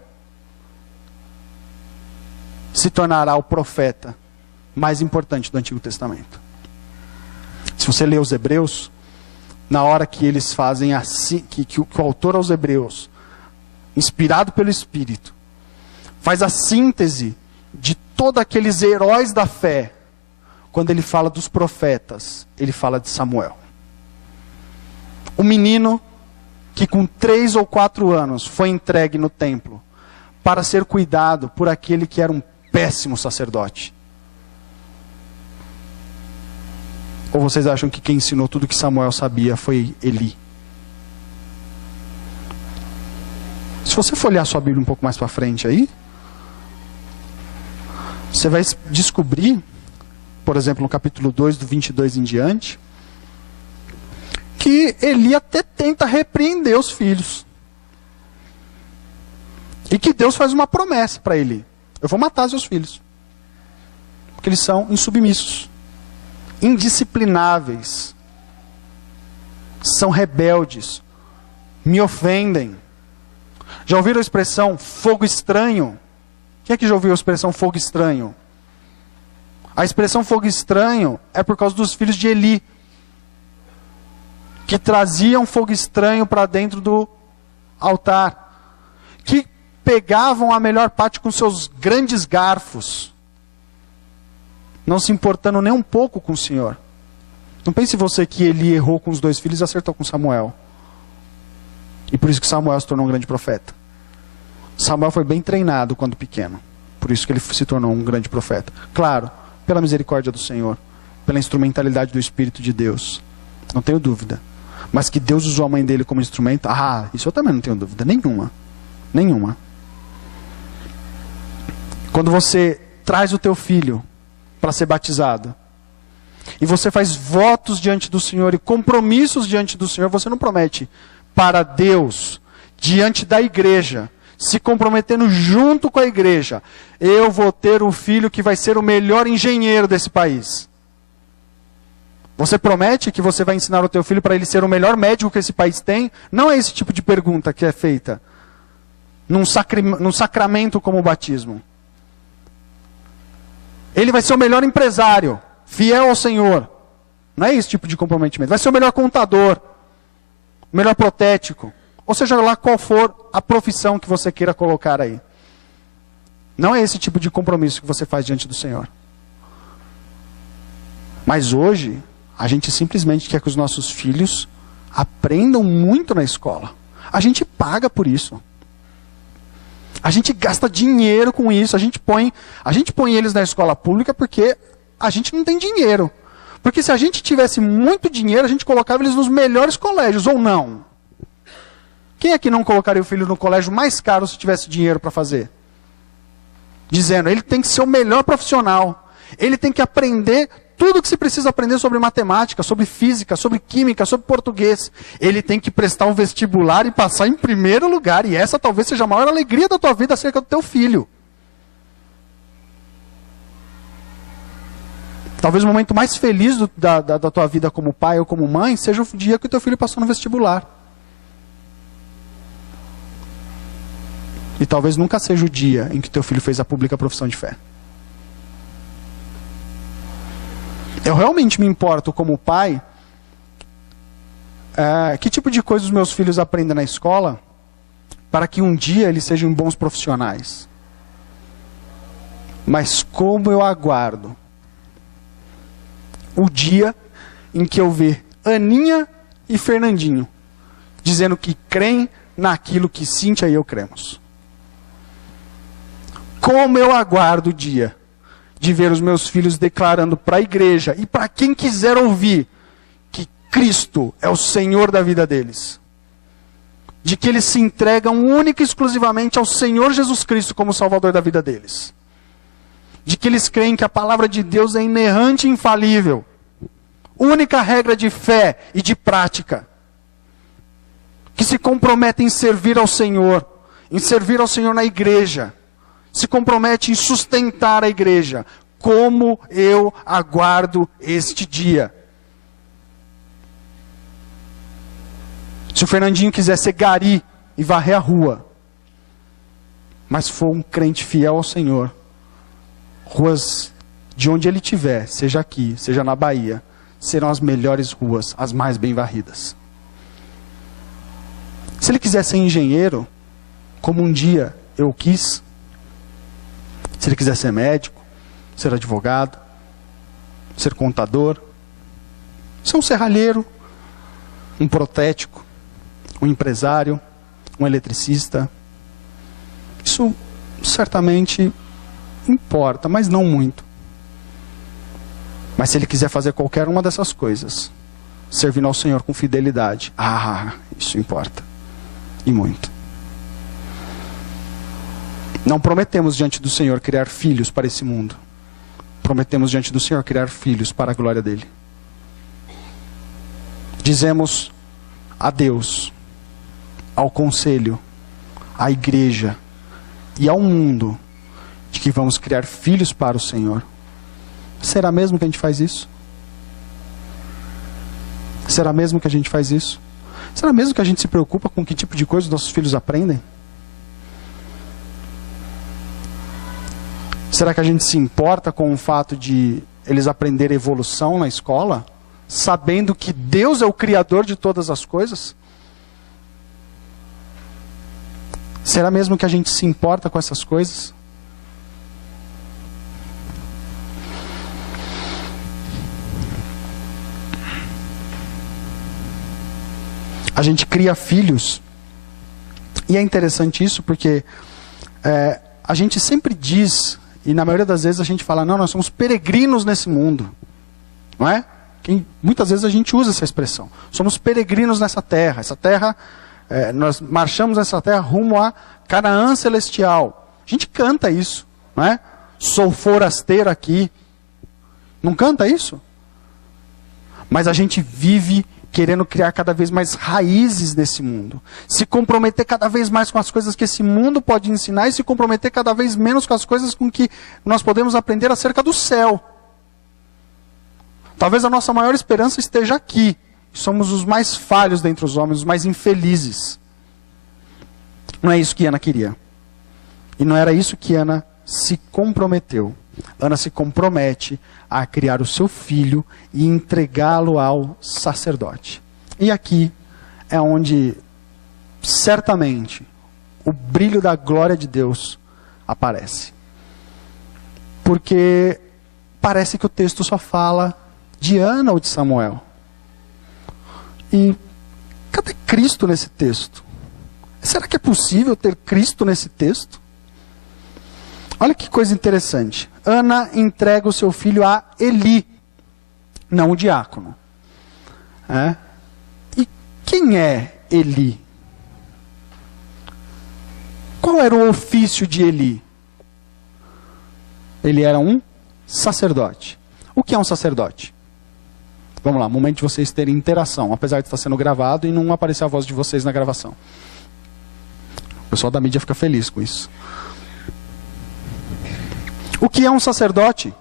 se tornará o profeta mais importante do Antigo Testamento. Se você ler os Hebreus, na hora que eles fazem assim, que o autor aos Hebreus, inspirado pelo Espírito, faz a síntese de todos aqueles heróis da fé, quando ele fala dos profetas, ele fala de Samuel. O menino que com 3 ou 4 anos foi entregue no templo para ser cuidado por aquele que era um péssimo sacerdote. Ou vocês acham que quem ensinou tudo que Samuel sabia foi Eli? Se você for olhar sua Bíblia um pouco mais para frente aí, Você vai descobrir, por exemplo, no capítulo 2, do 22 em diante, que Eli até tenta repreender os filhos. E que Deus faz uma promessa para Eli: eu vou matar seus filhos. Porque eles são insubmissos, indisciplináveis, são rebeldes, me ofendem. Já ouviram a expressão fogo estranho? Quem é que já ouviu a expressão fogo estranho? A expressão fogo estranho é por causa dos filhos de Eli, que traziam fogo estranho para dentro do altar, que pegavam a melhor parte com seus grandes garfos, não se importando nem um pouco com o Senhor. Não pense você que Eli errou com os 2 filhos e acertou com Samuel. E por isso que Samuel se tornou um grande profeta. Samuel foi bem treinado quando pequeno. Por isso que ele se tornou um grande profeta. Claro, pela misericórdia do Senhor, pela instrumentalidade do Espírito de Deus. Não tenho dúvida. Mas que Deus usou a mãe dele como instrumento, isso eu também não tenho dúvida nenhuma. Nenhuma. Quando você traz o teu filho para ser batizado, e você faz votos diante do Senhor e compromissos diante do Senhor, você não promete para Deus, diante da igreja, se comprometendo junto com a igreja: eu vou ter um filho que vai ser o melhor engenheiro desse país. Você promete que você vai ensinar o teu filho para ele ser o melhor médico que esse país tem? Não é esse tipo de pergunta que é feita num sacramento como o batismo. Ele vai ser o melhor empresário, fiel ao Senhor. Não é esse tipo de comprometimento. Vai ser o melhor contador, o melhor protético, ou seja lá qual for a profissão que você queira colocar aí. Não é esse tipo de compromisso que você faz diante do Senhor. Mas hoje, a gente simplesmente quer que os nossos filhos aprendam muito na escola. A gente paga por isso. A gente gasta dinheiro com isso. A gente põe eles na escola pública porque a gente não tem dinheiro. Porque se a gente tivesse muito dinheiro, a gente colocava eles nos melhores colégios, ou não? Quem aqui não colocaria o filho no colégio mais caro se tivesse dinheiro para fazer? Dizendo, ele tem que ser o melhor profissional. Ele tem que aprender tudo que se precisa aprender sobre matemática, sobre física, sobre química, sobre português. Ele tem que prestar um vestibular e passar em primeiro lugar. E essa talvez seja a maior alegria da tua vida acerca do teu filho. Talvez o momento mais feliz da tua vida como pai ou como mãe seja o dia que o teu filho passou no vestibular. E talvez nunca seja o dia em que teu filho fez a pública profissão de fé. Eu realmente me importo como pai, que tipo de coisa os meus filhos aprendem na escola, para que um dia eles sejam bons profissionais. Mas como eu aguardo o dia em que eu ver Aninha e Fernandinho dizendo que creem naquilo que Cíntia e eu cremos. Como eu aguardo o dia de ver os meus filhos declarando para a igreja e para quem quiser ouvir que Cristo é o Senhor da vida deles. De que eles se entregam única e exclusivamente ao Senhor Jesus Cristo como Salvador da vida deles. De que eles creem que a palavra de Deus é inerrante e infalível. Única regra de fé e de prática. Que se comprometem em servir ao Senhor na igreja. Se compromete em sustentar a igreja. Como eu aguardo este dia. Se o Fernandinho quiser ser gari e varrer a rua, mas for um crente fiel ao Senhor, ruas de onde ele estiver, seja aqui, seja na Bahia, serão as melhores ruas, as mais bem varridas. Se ele quiser ser engenheiro, como um dia eu quis, se ele quiser ser médico, ser advogado, ser contador, ser um serralheiro, um protético, um empresário, um eletricista, isso certamente importa, mas não muito. Mas se ele quiser fazer qualquer uma dessas coisas, servindo ao Senhor com fidelidade, isso importa, e muito. Não prometemos diante do Senhor criar filhos para esse mundo. Prometemos diante do Senhor criar filhos para a glória dele. Dizemos a Deus, ao conselho, à igreja e ao mundo de que vamos criar filhos para o Senhor. Será mesmo que a gente faz isso? Será mesmo que a gente faz isso? Será mesmo que a gente se preocupa com que tipo de coisa os nossos filhos aprendem? Será que a gente se importa com o fato de eles aprenderem evolução na escola, sabendo que Deus é o Criador de todas as coisas? Será mesmo que a gente se importa com essas coisas? A gente cria filhos, e é interessante isso porque a gente sempre diz, e na maioria das vezes a gente fala, não, nós somos peregrinos nesse mundo, não é? Muitas vezes a gente usa essa expressão, somos peregrinos nessa terra, nós marchamos nessa terra rumo a Canaã celestial. A gente canta isso, não é? Sou forasteiro aqui, não canta isso? Mas a gente vive querendo criar cada vez mais raízes nesse mundo, se comprometer cada vez mais com as coisas que esse mundo pode ensinar e se comprometer cada vez menos com as coisas com que nós podemos aprender acerca do céu. Talvez a nossa maior esperança esteja aqui. Somos os mais falhos dentre os homens, os mais infelizes. Não é isso que Ana queria. E não era isso que Ana se comprometeu. Ana se compromete a criar o seu filho e entregá-lo ao sacerdote. E aqui é onde, certamente, o brilho da glória de Deus aparece. Porque parece que o texto só fala de Ana ou de Samuel. E cadê Cristo nesse texto? Será que é possível ter Cristo nesse texto? Olha que coisa interessante. Ana entrega o seu filho a Eli, não o diácono. E quem é Eli? Qual era o ofício de Eli? Ele era um sacerdote. O que é um sacerdote? Vamos lá, momento de vocês terem interação, apesar de estar sendo gravado e não aparecer a voz de vocês na gravação. O pessoal da mídia fica feliz com isso. O que é um sacerdote?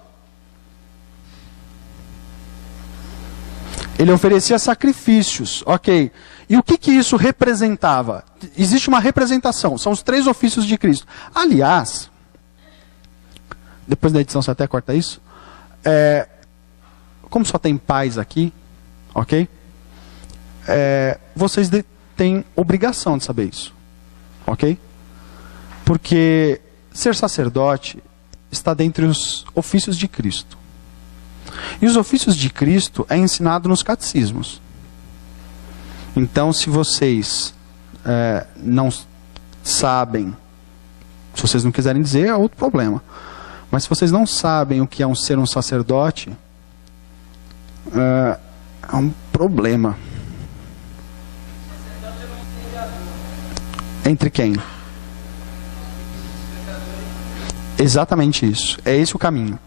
Ele oferecia sacrifícios, ok. E o que isso representava? Existe uma representação, são os 3 ofícios de Cristo. Aliás, depois da edição você até corta isso, como só tem pais aqui, ok? Vocês têm obrigação de saber isso, ok? Porque ser sacerdote está dentre os ofícios de Cristo. E os ofícios de Cristo é ensinado nos catecismos. Então, se vocês não sabem, se vocês não quiserem dizer, é outro problema. Mas se vocês não sabem o que é ser um sacerdote, é um problema. Entre quem? Exatamente isso. É esse o caminho.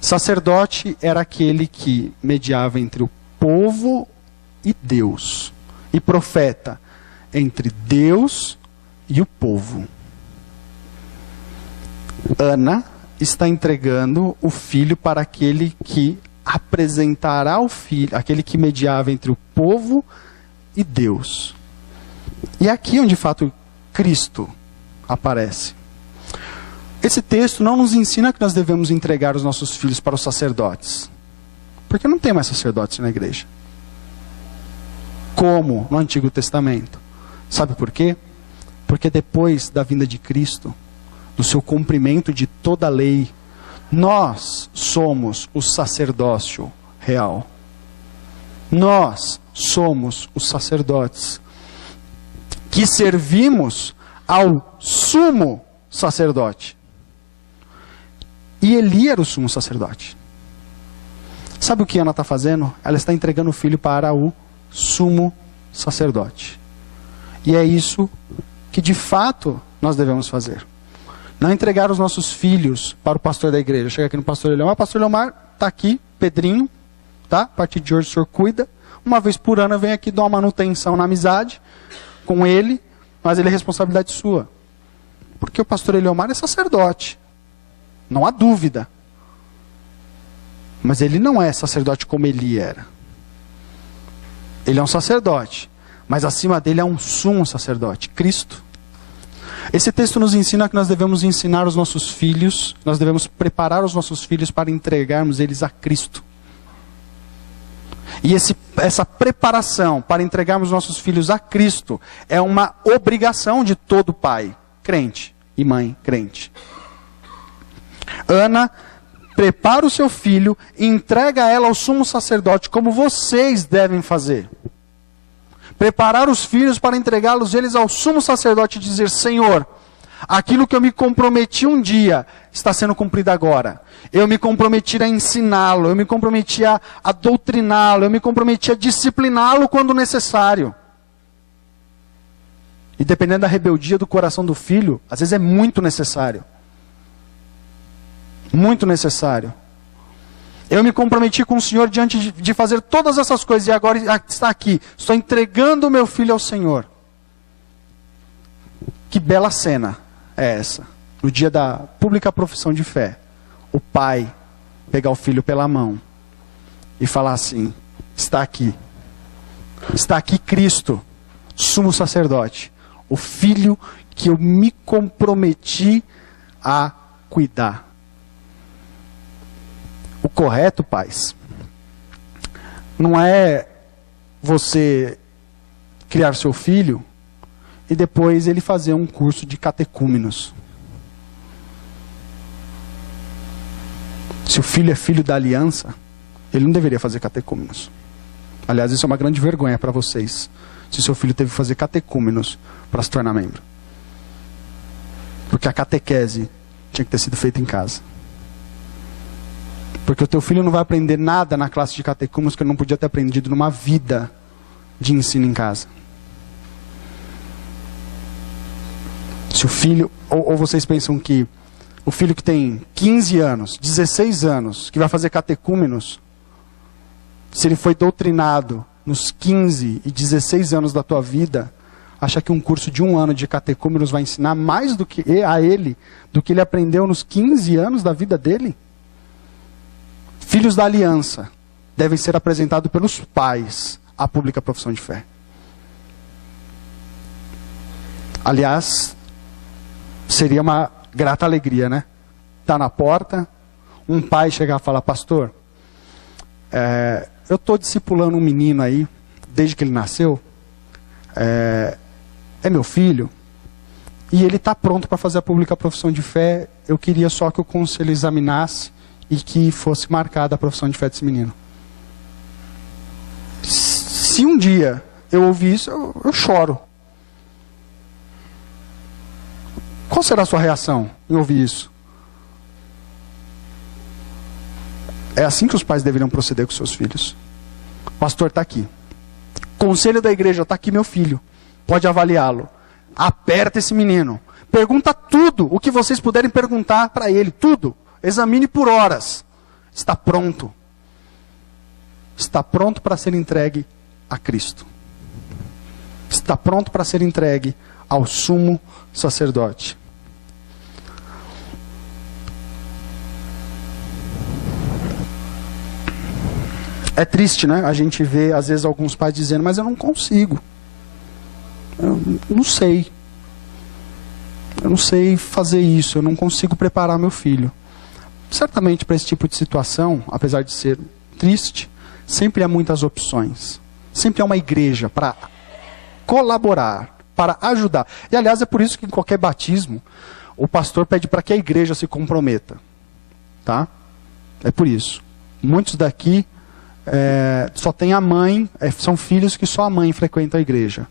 Sacerdote era aquele que mediava entre o povo e Deus. E profeta entre Deus e o povo. Ana está entregando o filho para aquele que apresentará o filho, aquele que mediava entre o povo e Deus. E é aqui onde de fato Cristo aparece. Esse texto não nos ensina que nós devemos entregar os nossos filhos para os sacerdotes. Porque não tem mais sacerdotes na igreja. Como no Antigo Testamento. Sabe por quê? Porque depois da vinda de Cristo, do seu cumprimento de toda a lei, nós somos o sacerdócio real. Nós somos os sacerdotes que servimos ao sumo sacerdote. E Eli era o sumo sacerdote. Sabe o que Ana está fazendo? Ela está entregando o filho para o sumo sacerdote. E é isso que de fato nós devemos fazer. Não entregar os nossos filhos para o pastor da igreja. Chega aqui no pastor Leomar, pastor Leomar, está aqui, Pedrinho, tá? A partir de hoje o senhor cuida. Uma vez por ano eu venho aqui dar uma manutenção na amizade com ele, mas ele é responsabilidade sua. Porque o pastor Leomar é sacerdote. Não há dúvida. Mas ele não é sacerdote como Eli era. Ele é um sacerdote. Mas acima dele é um sumo sacerdote, Cristo. Esse texto nos ensina que nós devemos ensinar os nossos filhos, nós devemos preparar os nossos filhos para entregarmos eles a Cristo. E essa preparação para entregarmos nossos filhos a Cristo é uma obrigação de todo pai, crente, e mãe, crente. Ana prepara o seu filho e entrega ela ao sumo sacerdote, como vocês devem fazer. Preparar os filhos para entregá-los eles ao sumo sacerdote e dizer: Senhor, aquilo que eu me comprometi um dia está sendo cumprido agora. Eu me comprometi a ensiná-lo, eu me comprometi a doutriná-lo, eu me comprometi a discipliná-lo quando necessário. E dependendo da rebeldia do coração do filho, às vezes é muito necessário. Muito necessário. Eu me comprometi com o Senhor diante de fazer todas essas coisas e agora está aqui. Estou entregando o meu filho ao Senhor. Que bela cena é essa? No dia da pública profissão de fé. O pai pegar o filho pela mão e falar assim: está aqui. Está aqui Cristo, sumo sacerdote. O filho que eu me comprometi a cuidar. O correto, pais, não é você criar seu filho e depois ele fazer um curso de catecúmenos. Se o filho é filho da aliança, ele não deveria fazer catecúmenos. Aliás, isso é uma grande vergonha para vocês, se seu filho teve que fazer catecúmenos para se tornar membro. Porque a catequese tinha que ter sido feita em casa. Porque o teu filho não vai aprender nada na classe de catecúmenos que ele não podia ter aprendido numa vida de ensino em casa. Se o filho, ou vocês pensam que o filho que tem 15 anos, 16 anos, que vai fazer catecúmenos, se ele foi doutrinado nos 15 e 16 anos da tua vida, acha que um curso de 1 ano de catecúmenos vai ensinar mais do que a ele, do que ele aprendeu nos 15 anos da vida dele? Filhos da aliança devem ser apresentados pelos pais à pública profissão de fé. Aliás, seria uma grata alegria, né? Tá na porta, um pai chegar e falar: pastor, eu estou discipulando um menino aí, desde que ele nasceu, é meu filho, e ele está pronto para fazer a pública profissão de fé, eu queria só que o conselho examinasse e que fosse marcada a profissão de fé desse menino. Se um dia eu ouvir isso, eu choro. Qual será a sua reação em ouvir isso? É assim que os pais deveriam proceder com seus filhos. O pastor está aqui. Conselho da igreja, está aqui meu filho. Pode avaliá-lo. Aperta esse menino. Pergunta tudo o que vocês puderem perguntar para ele. Tudo. Examine por horas. Está pronto. Está pronto para ser entregue a Cristo. Está pronto para ser entregue ao sumo sacerdote. É triste, né? A gente vê, às vezes, alguns pais dizendo: mas eu não consigo. Eu não sei. Eu não sei fazer isso. Eu não consigo preparar meu filho. Certamente, para esse tipo de situação, apesar de ser triste, sempre há muitas opções. Sempre há uma igreja para colaborar, para ajudar. E, aliás, é por isso que em qualquer batismo, o pastor pede para que a igreja se comprometa. Tá? É por isso. Muitos daqui só tem a mãe, são filhos que só a mãe frequenta a igreja.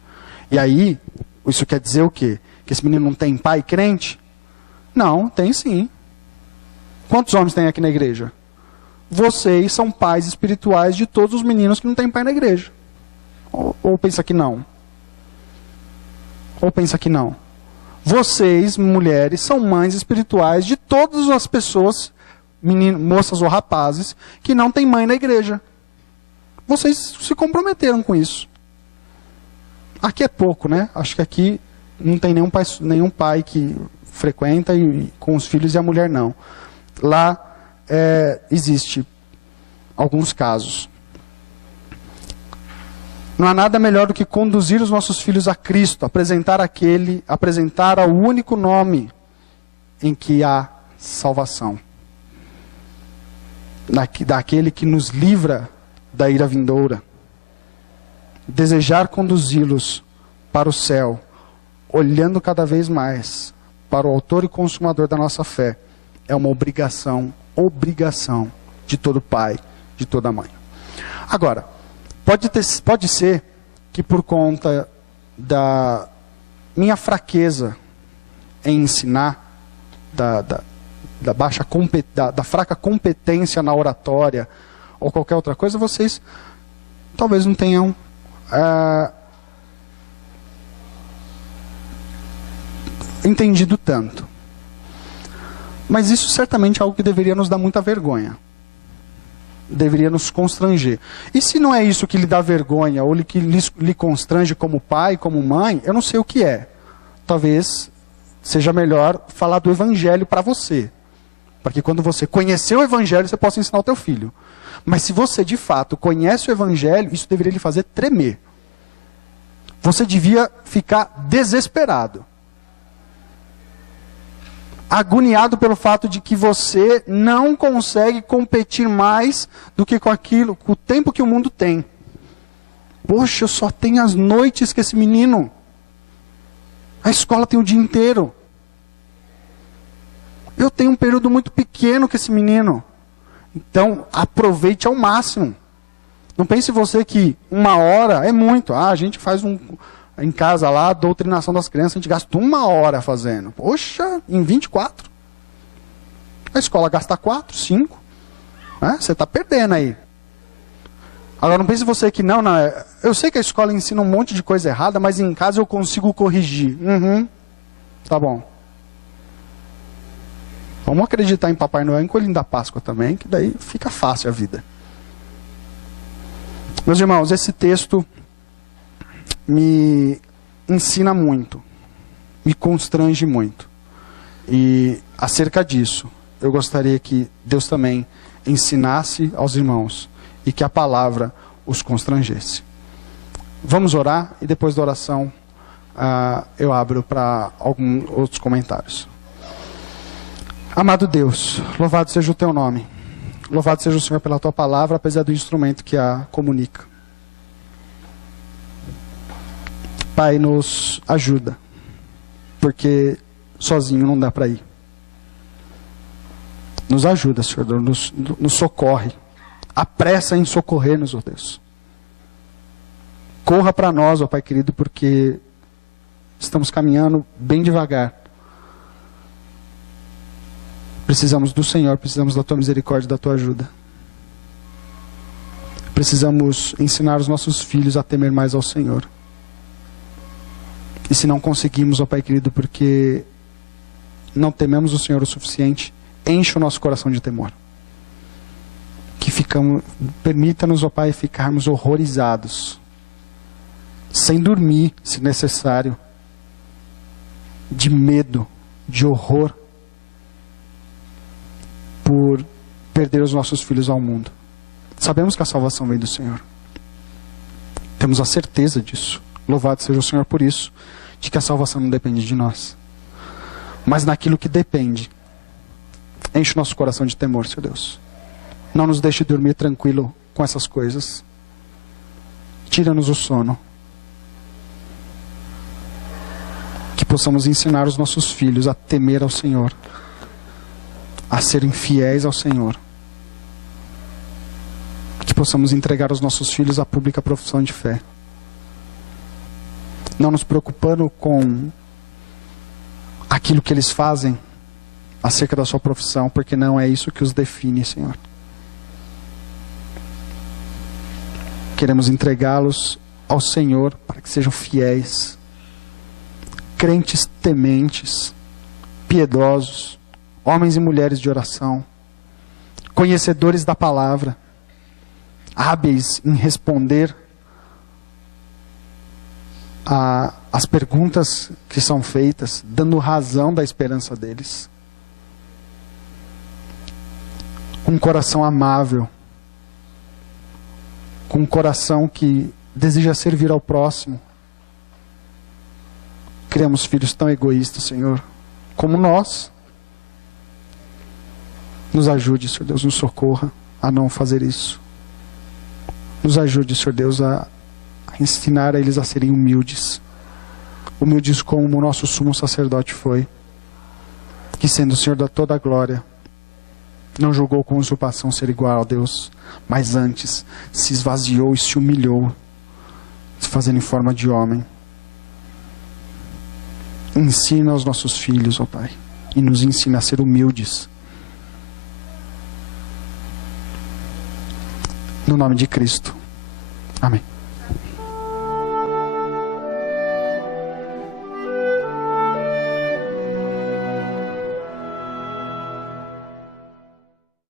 E aí, isso quer dizer o quê? Que esse menino não tem pai crente? Não, tem sim. Quantos homens tem aqui na igreja? Vocês são pais espirituais de todos os meninos que não têm pai na igreja. Ou pensa que não? Ou pensa que não? Vocês, mulheres, são mães espirituais de todas as pessoas, moças ou rapazes, que não têm mãe na igreja. Vocês se comprometeram com isso. Aqui é pouco, né? Acho que aqui não tem nenhum pai que frequenta com os filhos e a mulher não. Lá existe alguns casos. Não há nada melhor do que conduzir os nossos filhos a Cristo, apresentar ao único nome em que há salvação. Daquele que nos livra da ira vindoura. Desejar conduzi-los para o céu, olhando cada vez mais para o autor e consumador da nossa fé, é uma obrigação de todo pai, de toda mãe. Agora, pode ser que por conta da minha fraqueza em ensinar, da fraca competência na oratória, ou qualquer outra coisa, vocês talvez não tenham entendido tanto. Mas isso certamente é algo que deveria nos dar muita vergonha. Deveria nos constranger. E se não é isso que lhe dá vergonha, ou que lhe constrange como pai, como mãe, eu não sei o que é. Talvez seja melhor falar do evangelho para você. Para que quando você conhecer o evangelho, você possa ensinar o teu filho. Mas se você de fato conhece o evangelho, isso deveria lhe fazer tremer. Você devia ficar desesperado. Agoniado pelo fato de que você não consegue competir mais do que com o tempo que o mundo tem. Poxa, eu só tenho as noites com esse menino. A escola tem o dia inteiro. Eu tenho um período muito pequeno com esse menino. Então, aproveite ao máximo. Não pense você que 1 hora é muito. A gente faz em casa lá, a doutrinação das crianças, a gente gasta 1 hora fazendo. Poxa, em 24. A escola gasta 4, 5. Né? Você está perdendo aí. Agora, não pense você que não. Eu sei que a escola ensina um monte de coisa errada, mas em casa eu consigo corrigir. Tá bom. Vamos acreditar em Papai Noel e em Coelhinho da Páscoa também, que daí fica fácil a vida. Meus irmãos, esse texto me ensina muito, me constrange muito. E acerca disso, eu gostaria que Deus também ensinasse aos irmãos e que a palavra os constrangesse. Vamos orar e depois da oração eu abro para alguns outros comentários. Amado Deus, louvado seja o teu nome. Louvado seja o Senhor pela tua palavra, apesar do instrumento que a comunica. Pai, nos ajuda, porque sozinho não dá para ir. Nos ajuda, Senhor, nos socorre. Apressa em socorrer-nos, ó Deus. Corra para nós, ó Pai querido, porque estamos caminhando bem devagar. Precisamos do Senhor, precisamos da tua misericórdia e da tua ajuda. Precisamos ensinar os nossos filhos a temer mais ao Senhor. E se não conseguimos, ó Pai querido, porque não tememos o Senhor o suficiente, enche o nosso coração de temor. Permita-nos, ó Pai, ficarmos horrorizados, sem dormir, se necessário, de medo, de horror, por perder os nossos filhos ao mundo. Sabemos que a salvação vem do Senhor. Temos a certeza disso. Louvado seja o Senhor por isso, de que a salvação não depende de nós. Mas naquilo que depende, enche o nosso coração de temor, Senhor Deus. Não nos deixe dormir tranquilo com essas coisas. Tira-nos o sono. Que possamos ensinar os nossos filhos a temer ao Senhor, a serem fiéis ao Senhor. Que possamos entregar os nossos filhos à pública profissão de fé. Não nos preocupando com aquilo que eles fazem acerca da sua profissão, porque não é isso que os define, Senhor. Queremos entregá-los ao Senhor para que sejam fiéis, crentes tementes, piedosos, homens e mulheres de oração, conhecedores da palavra, hábeis em responder às perguntas que são feitas, dando razão da esperança deles. Com um coração amável, com um coração que deseja servir ao próximo. Criamos filhos tão egoístas, Senhor, como nós. Nos ajude, Senhor Deus, nos socorra a não fazer isso. Nos ajude, Senhor Deus, a ensinar a eles a serem humildes. Humildes como o nosso sumo sacerdote foi. Que sendo o Senhor da toda a glória, não julgou com usurpação ser igual a Deus, mas antes se esvaziou e se humilhou, se fazendo em forma de homem. Ensina aos nossos filhos, ó Pai, e nos ensina a ser humildes. No nome de Cristo. Amém.